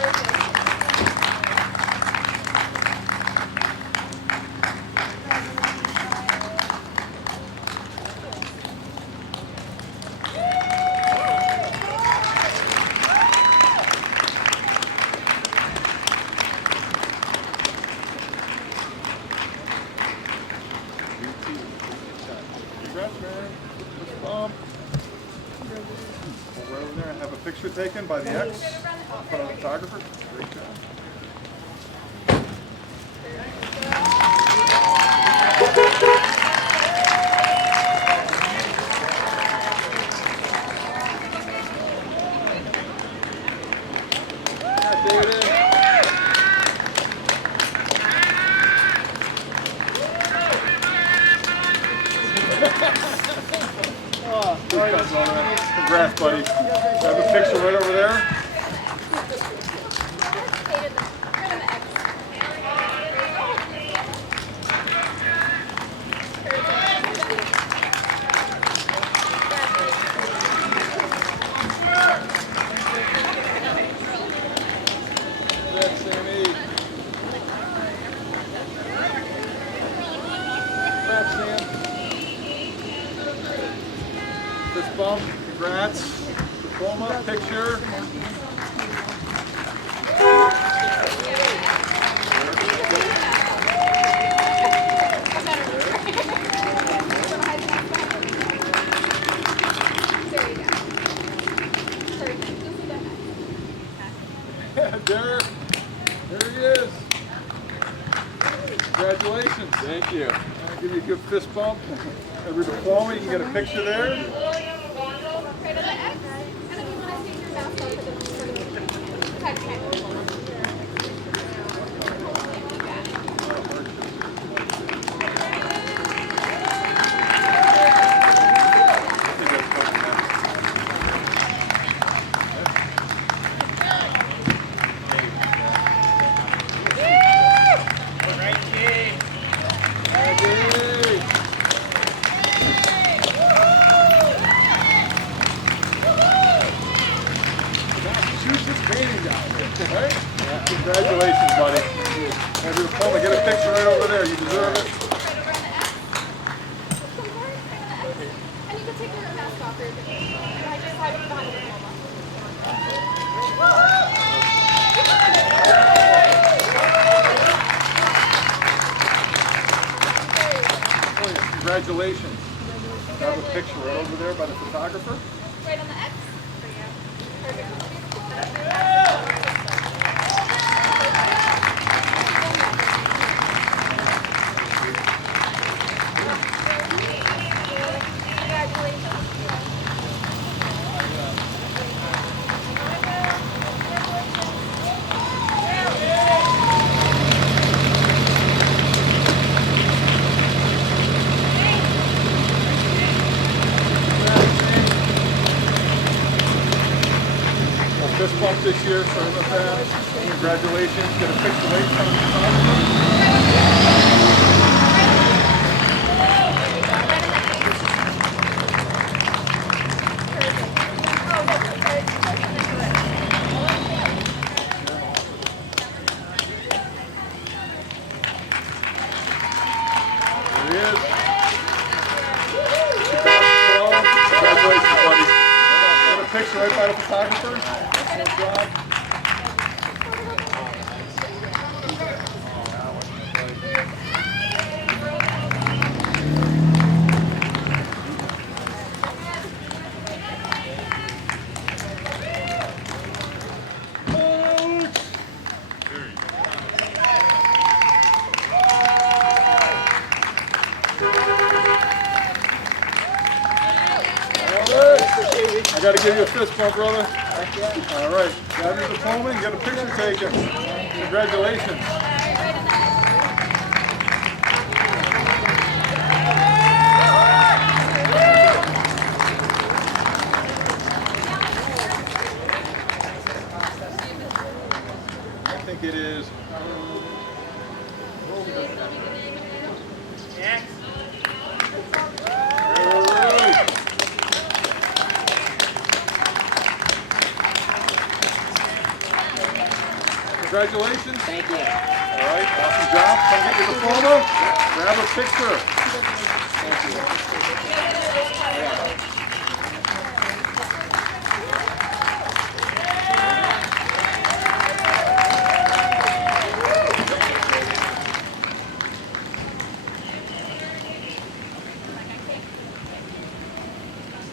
Perfect. Congrats, man. Fist bump. Go right over there and have a picture taken by the X. In front of the photographer. Great job. Yeah, David. Congrats, buddy. Have a picture right over there. Congrats, Sammy. Congrats, Sam. Fist bump. Congrats. Diploma, picture. Derek, there he is. Congratulations. Thank you. I'll give you a good fist bump. Have your diploma, you can get a picture there. Right on the X. And then you want to take your mouse off for the okay. Right? Yeah. Congratulations, buddy. Have your diploma. Get a picture right over there. You deserve it. And you can take your mask off for your picture. And I just hide it behind the diploma. Congratulations. Have a picture right over there by the photographer. Right on the X. Perfect. Fist bump this year, sorry about that. Congratulations. Get a picture right in front of the photographer. There he is. Congratulations, buddy. Get a picture right by the photographer. Excellent job. I got to give you a fist bump, brother. All right. Grab your diploma and get a picture taken. Congratulations. I think it is. Congratulations. Thank you. All right, awesome job. Come get your diploma. Grab a picture. Thank you.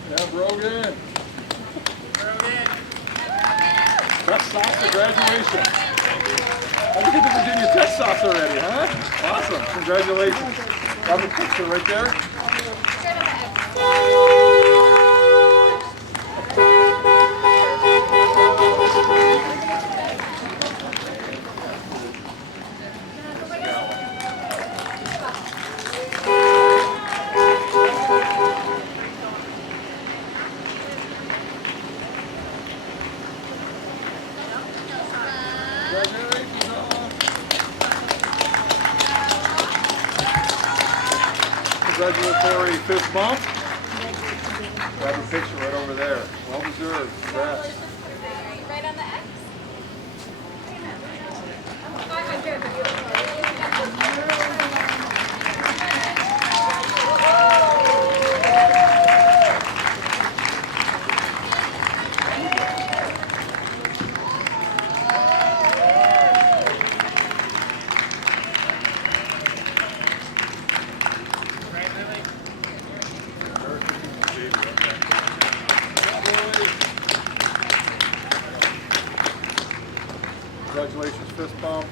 Yeah, Brogan. Best socks for graduation. I think it's Virginia Tech socks already, huh? Awesome. Congratulations. Have a picture right there. Congratulatory fist bump. Grab a picture right over there. Well deserved. Congrats. Right on the X. Congratulations, fist bump.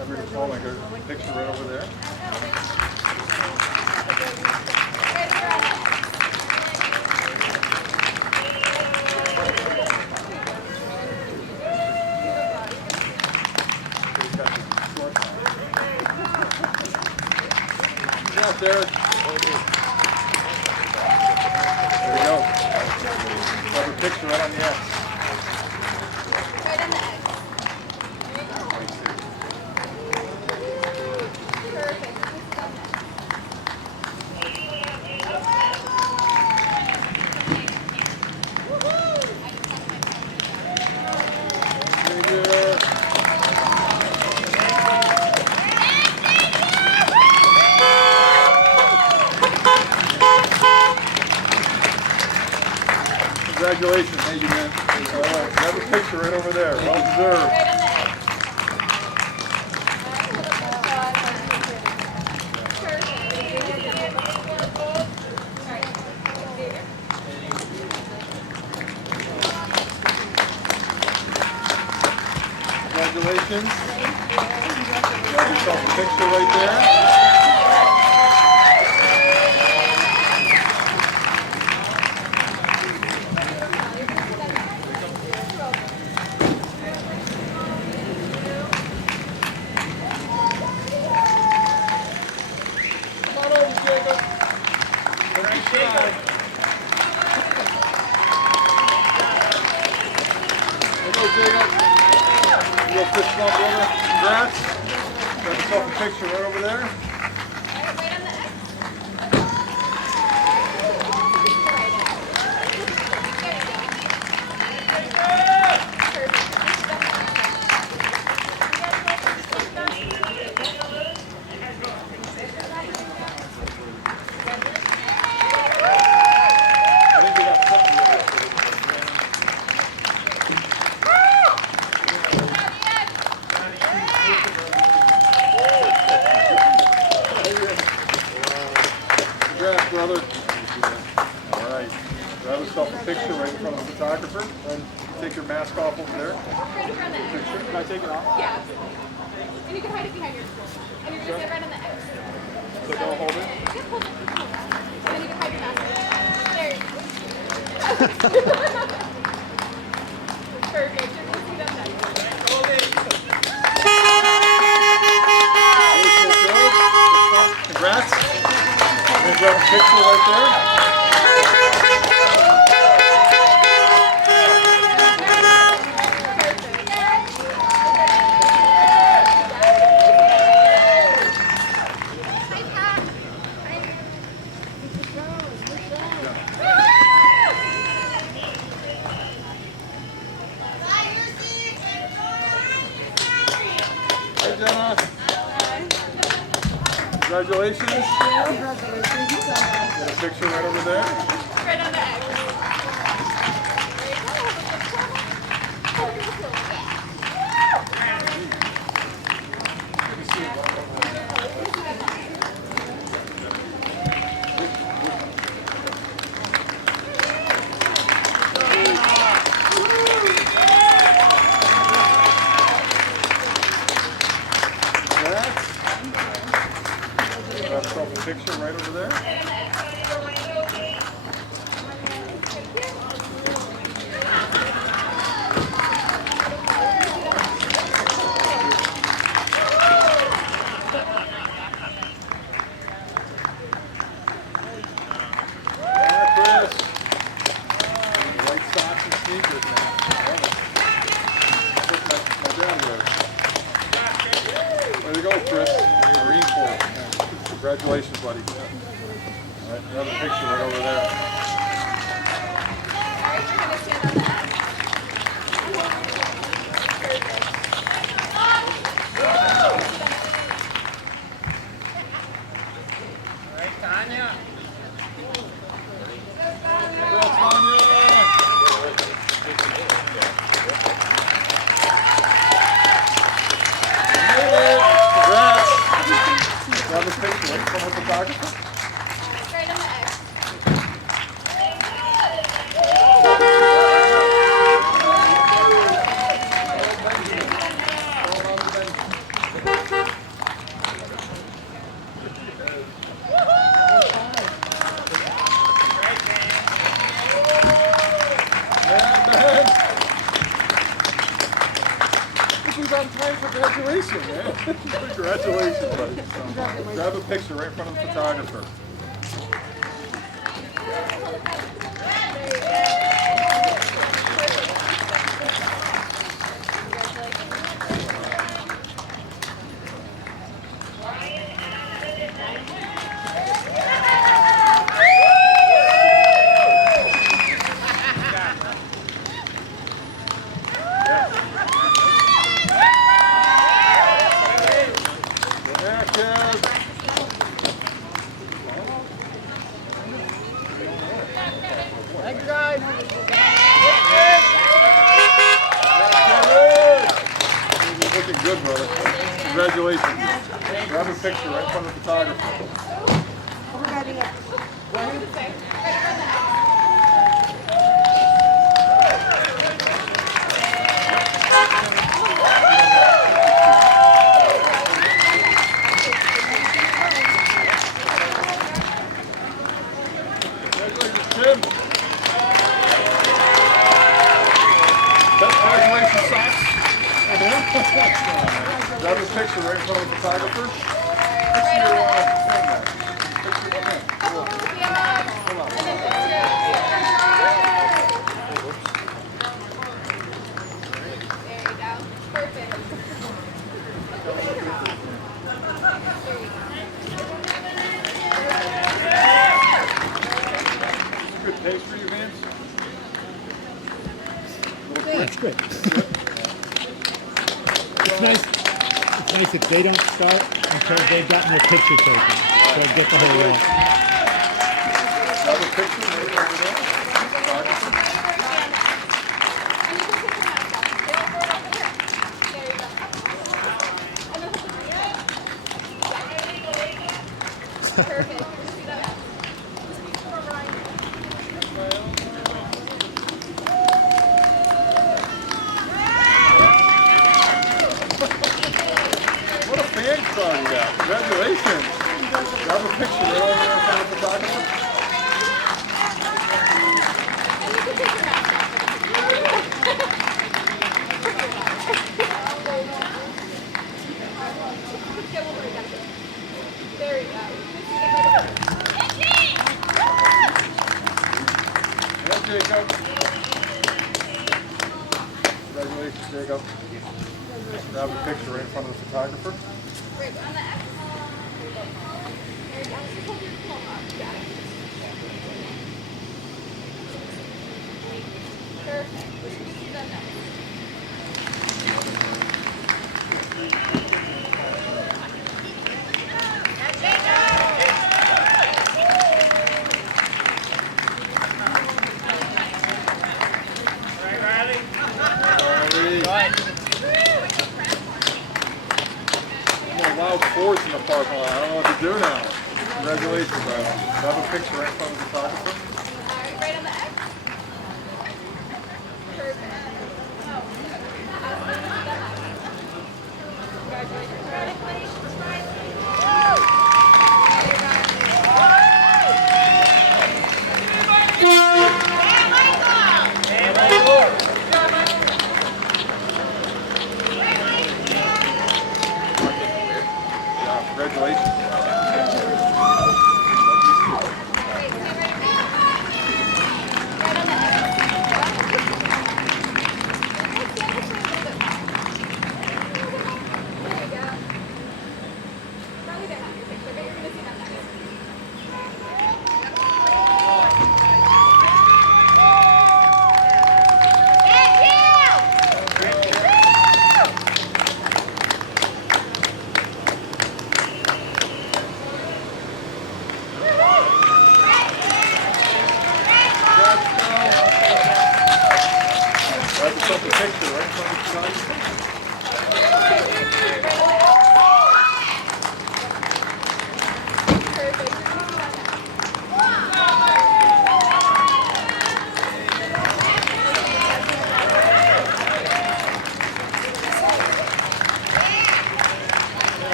Every diploma, get a picture right over there. Yeah, Derek. There we go. Have a picture right on the X. Right on the X. Congratulations, thank you, man. All right, have a picture right over there. Well deserved. Right on the X. Congratulations. Grab yourself a picture right there. Come on over, Jacob. Nice try. There you go, Jacob. Real fist bump, brother. Congrats. Grab yourself a picture right over there. Right on the X. I think we got something. Congrats, brother. All right. Grab yourself a picture right in front of the photographer. And take your mask off over there. Right in front of the X. Picture. Can I take it off? Yeah. And you can hide it behind your school. And you're going to sit right on the X. So don't hold it. Yep, hold it. And then you can hide your mask. There you go. Perfect. We'll see them next time. Congrats. We'll grab a picture right there. Hi, Jenna. Congratulations. Get a picture right over there. Right on the X. Grab yourself a picture right over there. Chris. White socks and sneakers, man. I love it. That's what my dad wears. Way to go, Chris. Marine Corps. Congratulations, buddy. All right, another picture right over there. Congrats, Tanya. Congrats. Grab this picture right from the photographer. Right on the X. This was on time for graduation, man. Congratulations, buddy. Grab a picture right in front of the photographer. Yeah, kids. Thank you, guys. You're looking good, brother. Congratulations. Grab a picture right in front of the photographer. Congratulations, Tim. Best graduation socks. Grab a picture right in front of the photographer. Picture your friend there. Picture your friend. Hold on. Good taste for you, Vance? That's good. It's nice if they don't start until they've gotten their picture taken. So get the whole wall. Grab a picture right over there. Perfect. What a fan club you got. Congratulations. Grab a picture right over there in front of the photographer. Jacob. Congratulations, Jacob. Grab a picture right in front of the photographer. Loud sports in the parking lot. I don't know what to do now. Congratulations, Riley. Have a picture right in front of the photographer. Right on the X. Perfect.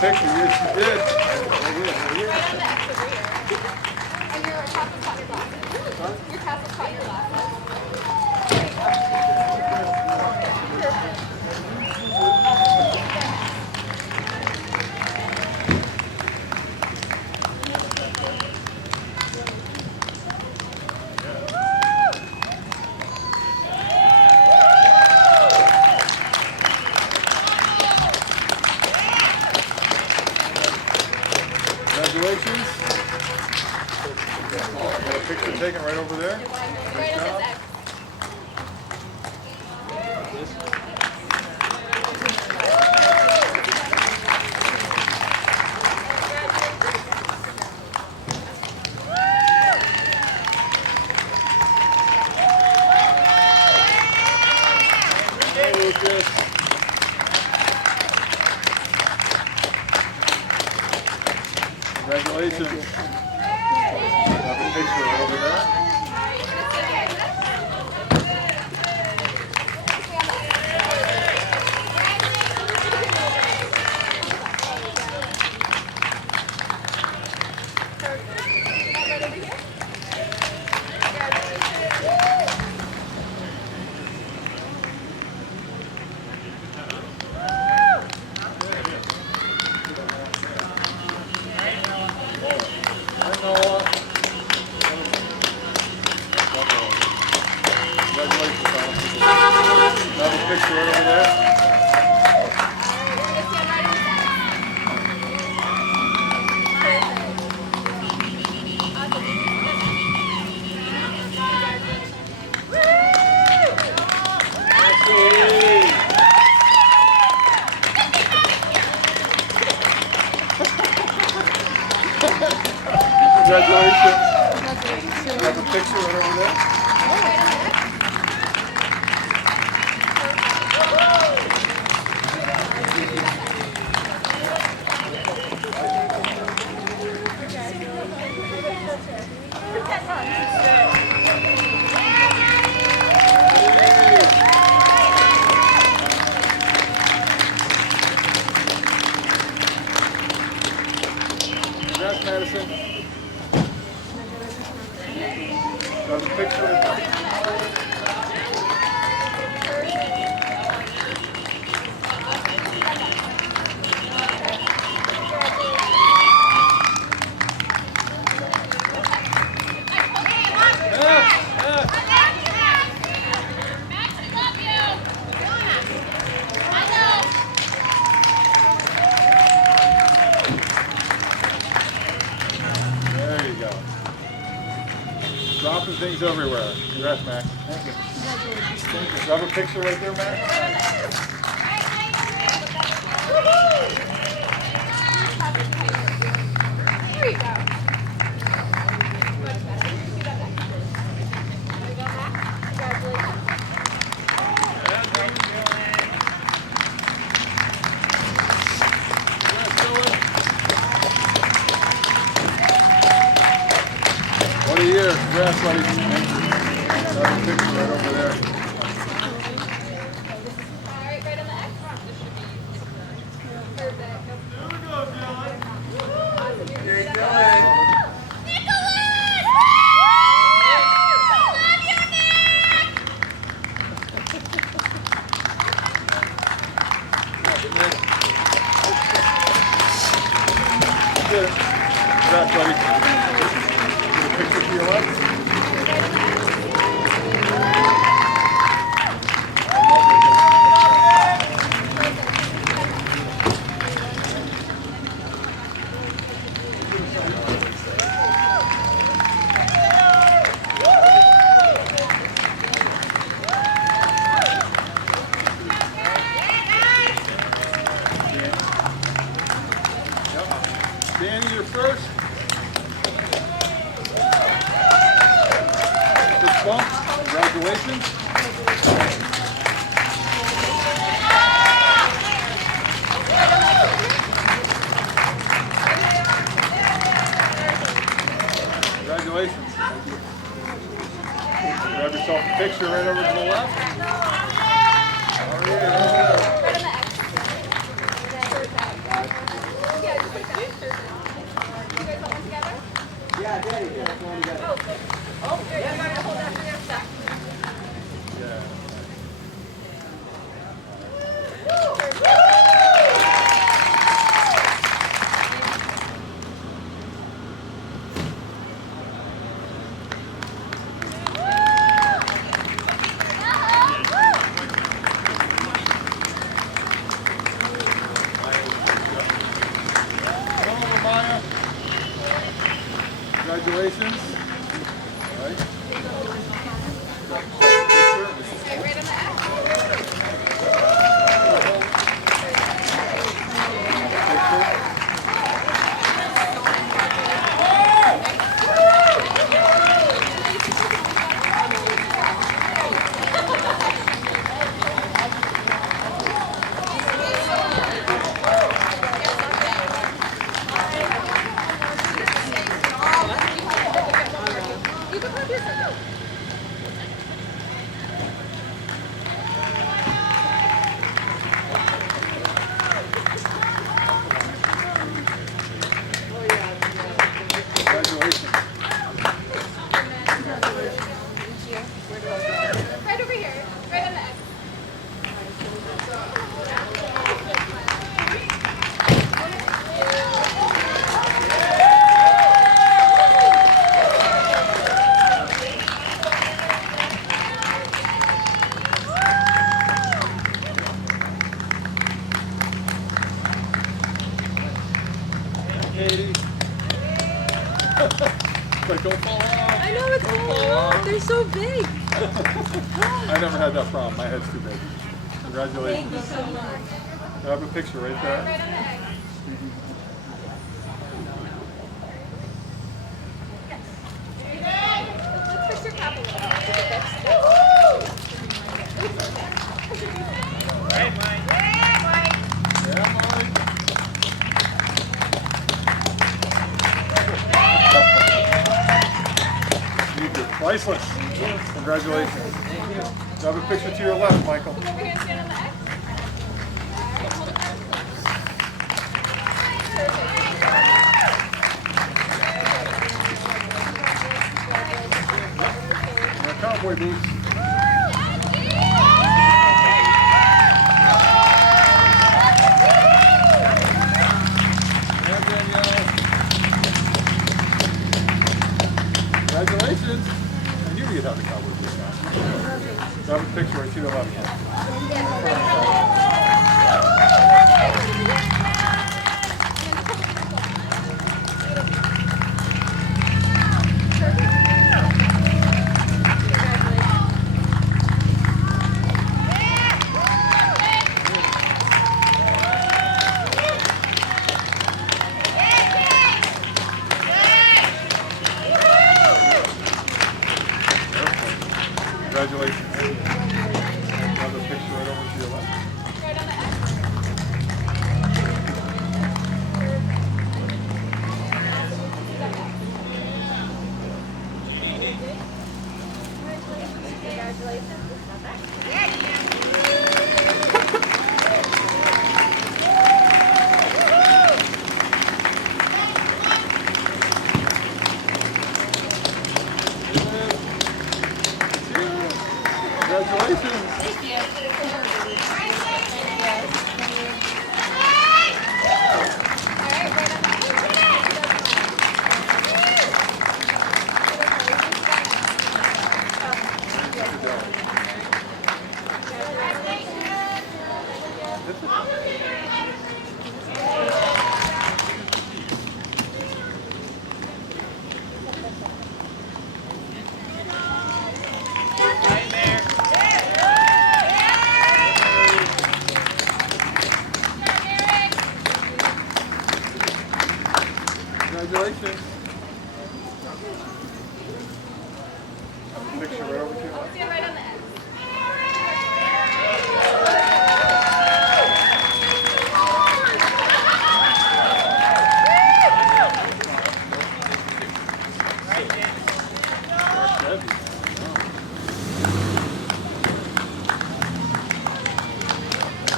Picture, yes you did. And your tassel caught your glasses. Your tassel caught your glasses. Congratulations. Got a picture taken right over there. Right on this X. Hey, Lucas. Congratulations. Have a picture right over there. Congratulations. You have a picture right over there. Congrats, Madison. Got a picture right there. There you go. Dropping things everywhere. Congrats, Max. Thank you. Thank you. Do you have a picture right there, Max? There you go. What a year. Congrats, buddy. Thank you. Got a picture right over there. Alright, right on the X. Perfect. There you go. Good. Congrats, buddy. Get a picture for your life. Danny, you're first. Good bump. Congratulations. Congratulations. Grab yourself a picture right over to the left. Oh, yeah. Yeah, Daddy. That's the one you got. Oh, there you go. Hold that for your stuff. Yeah. Come over, Maya. Congratulations. All right. Got yourself a picture. Okay, right on the X. You can put yourself. Congratulations. Right over here. Right on the X. Katie. But don't fall off. I know it's falling off. They're so big. I never had that problem. My head's too big. Congratulations. Thank you so much. I have a picture right there. Right on the X. Priceless. Congratulations. Have a picture to your left, Michael. Your cowboy boots. Congratulations. You'd have the cowboy boots on. Have a picture right to your left. Congratulations. Another picture right over to your left. Right on the X. Congratulations. Thank you. Congratulations. Have a picture right over to your left. See you right on the X.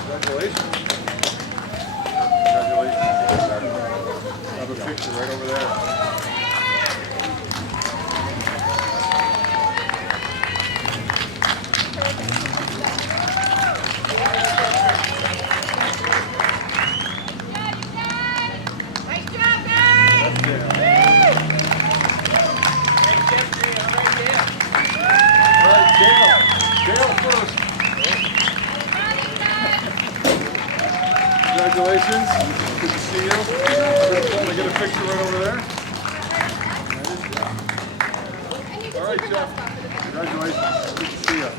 Congratulations. Congratulations. Have a picture right over there. Nice job, guys! All right, Dale. Dale first. Congratulations. Good to see you. Let me get a picture right over there. All right, Jeff. Congratulations. Good to see you.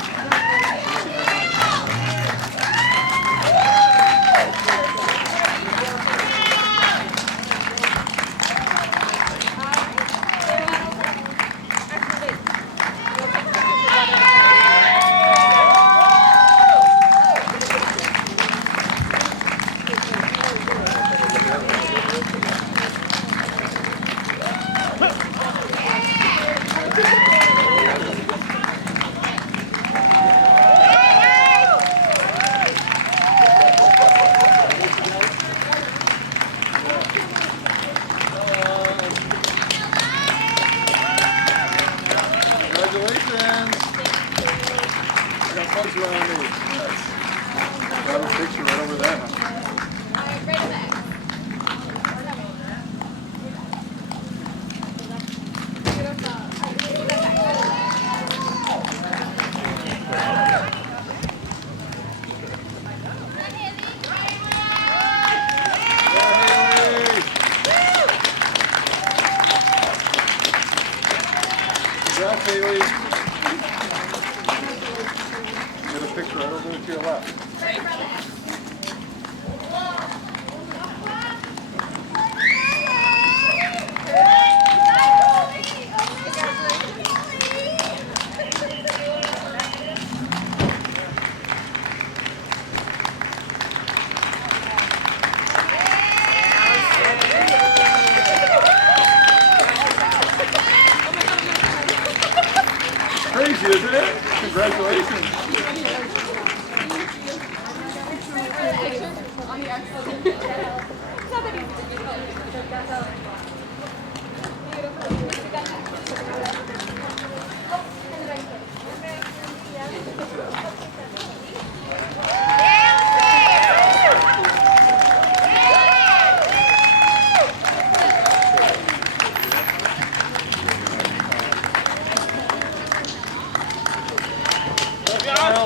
Congratulations.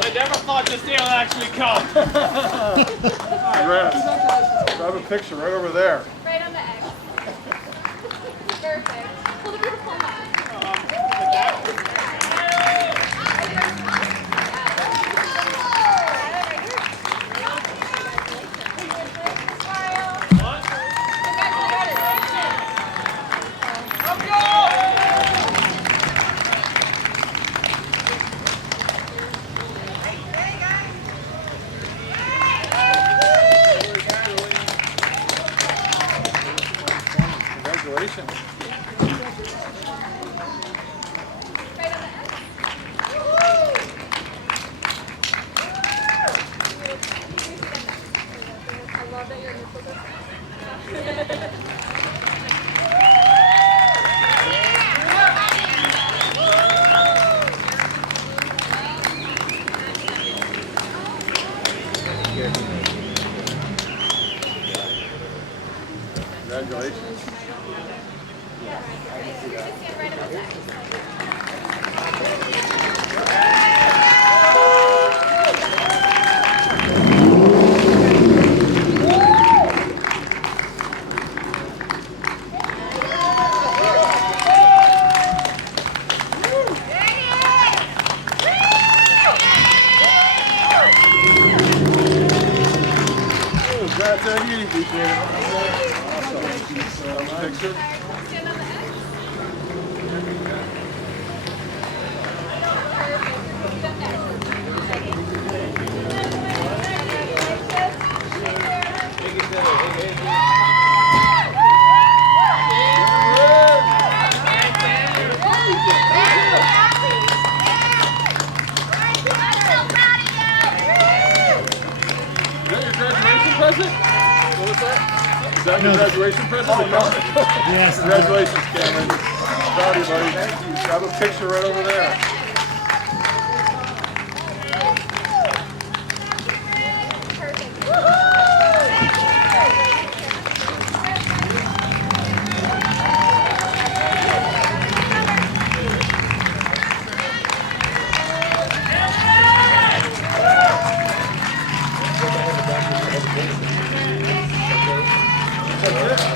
I never thought this day would actually come. Congrats. Grab a picture right over there. Right on the X. Perfect. Pull the beautiful hat. Congratulations. Congratulations. Congrats on you, DJ. Awesome. Picture. Present? What was that? Is that your graduation present? Yes. Congratulations, Cameron. Proud of you, buddy. Thank you. Grab a picture right over there. That's it.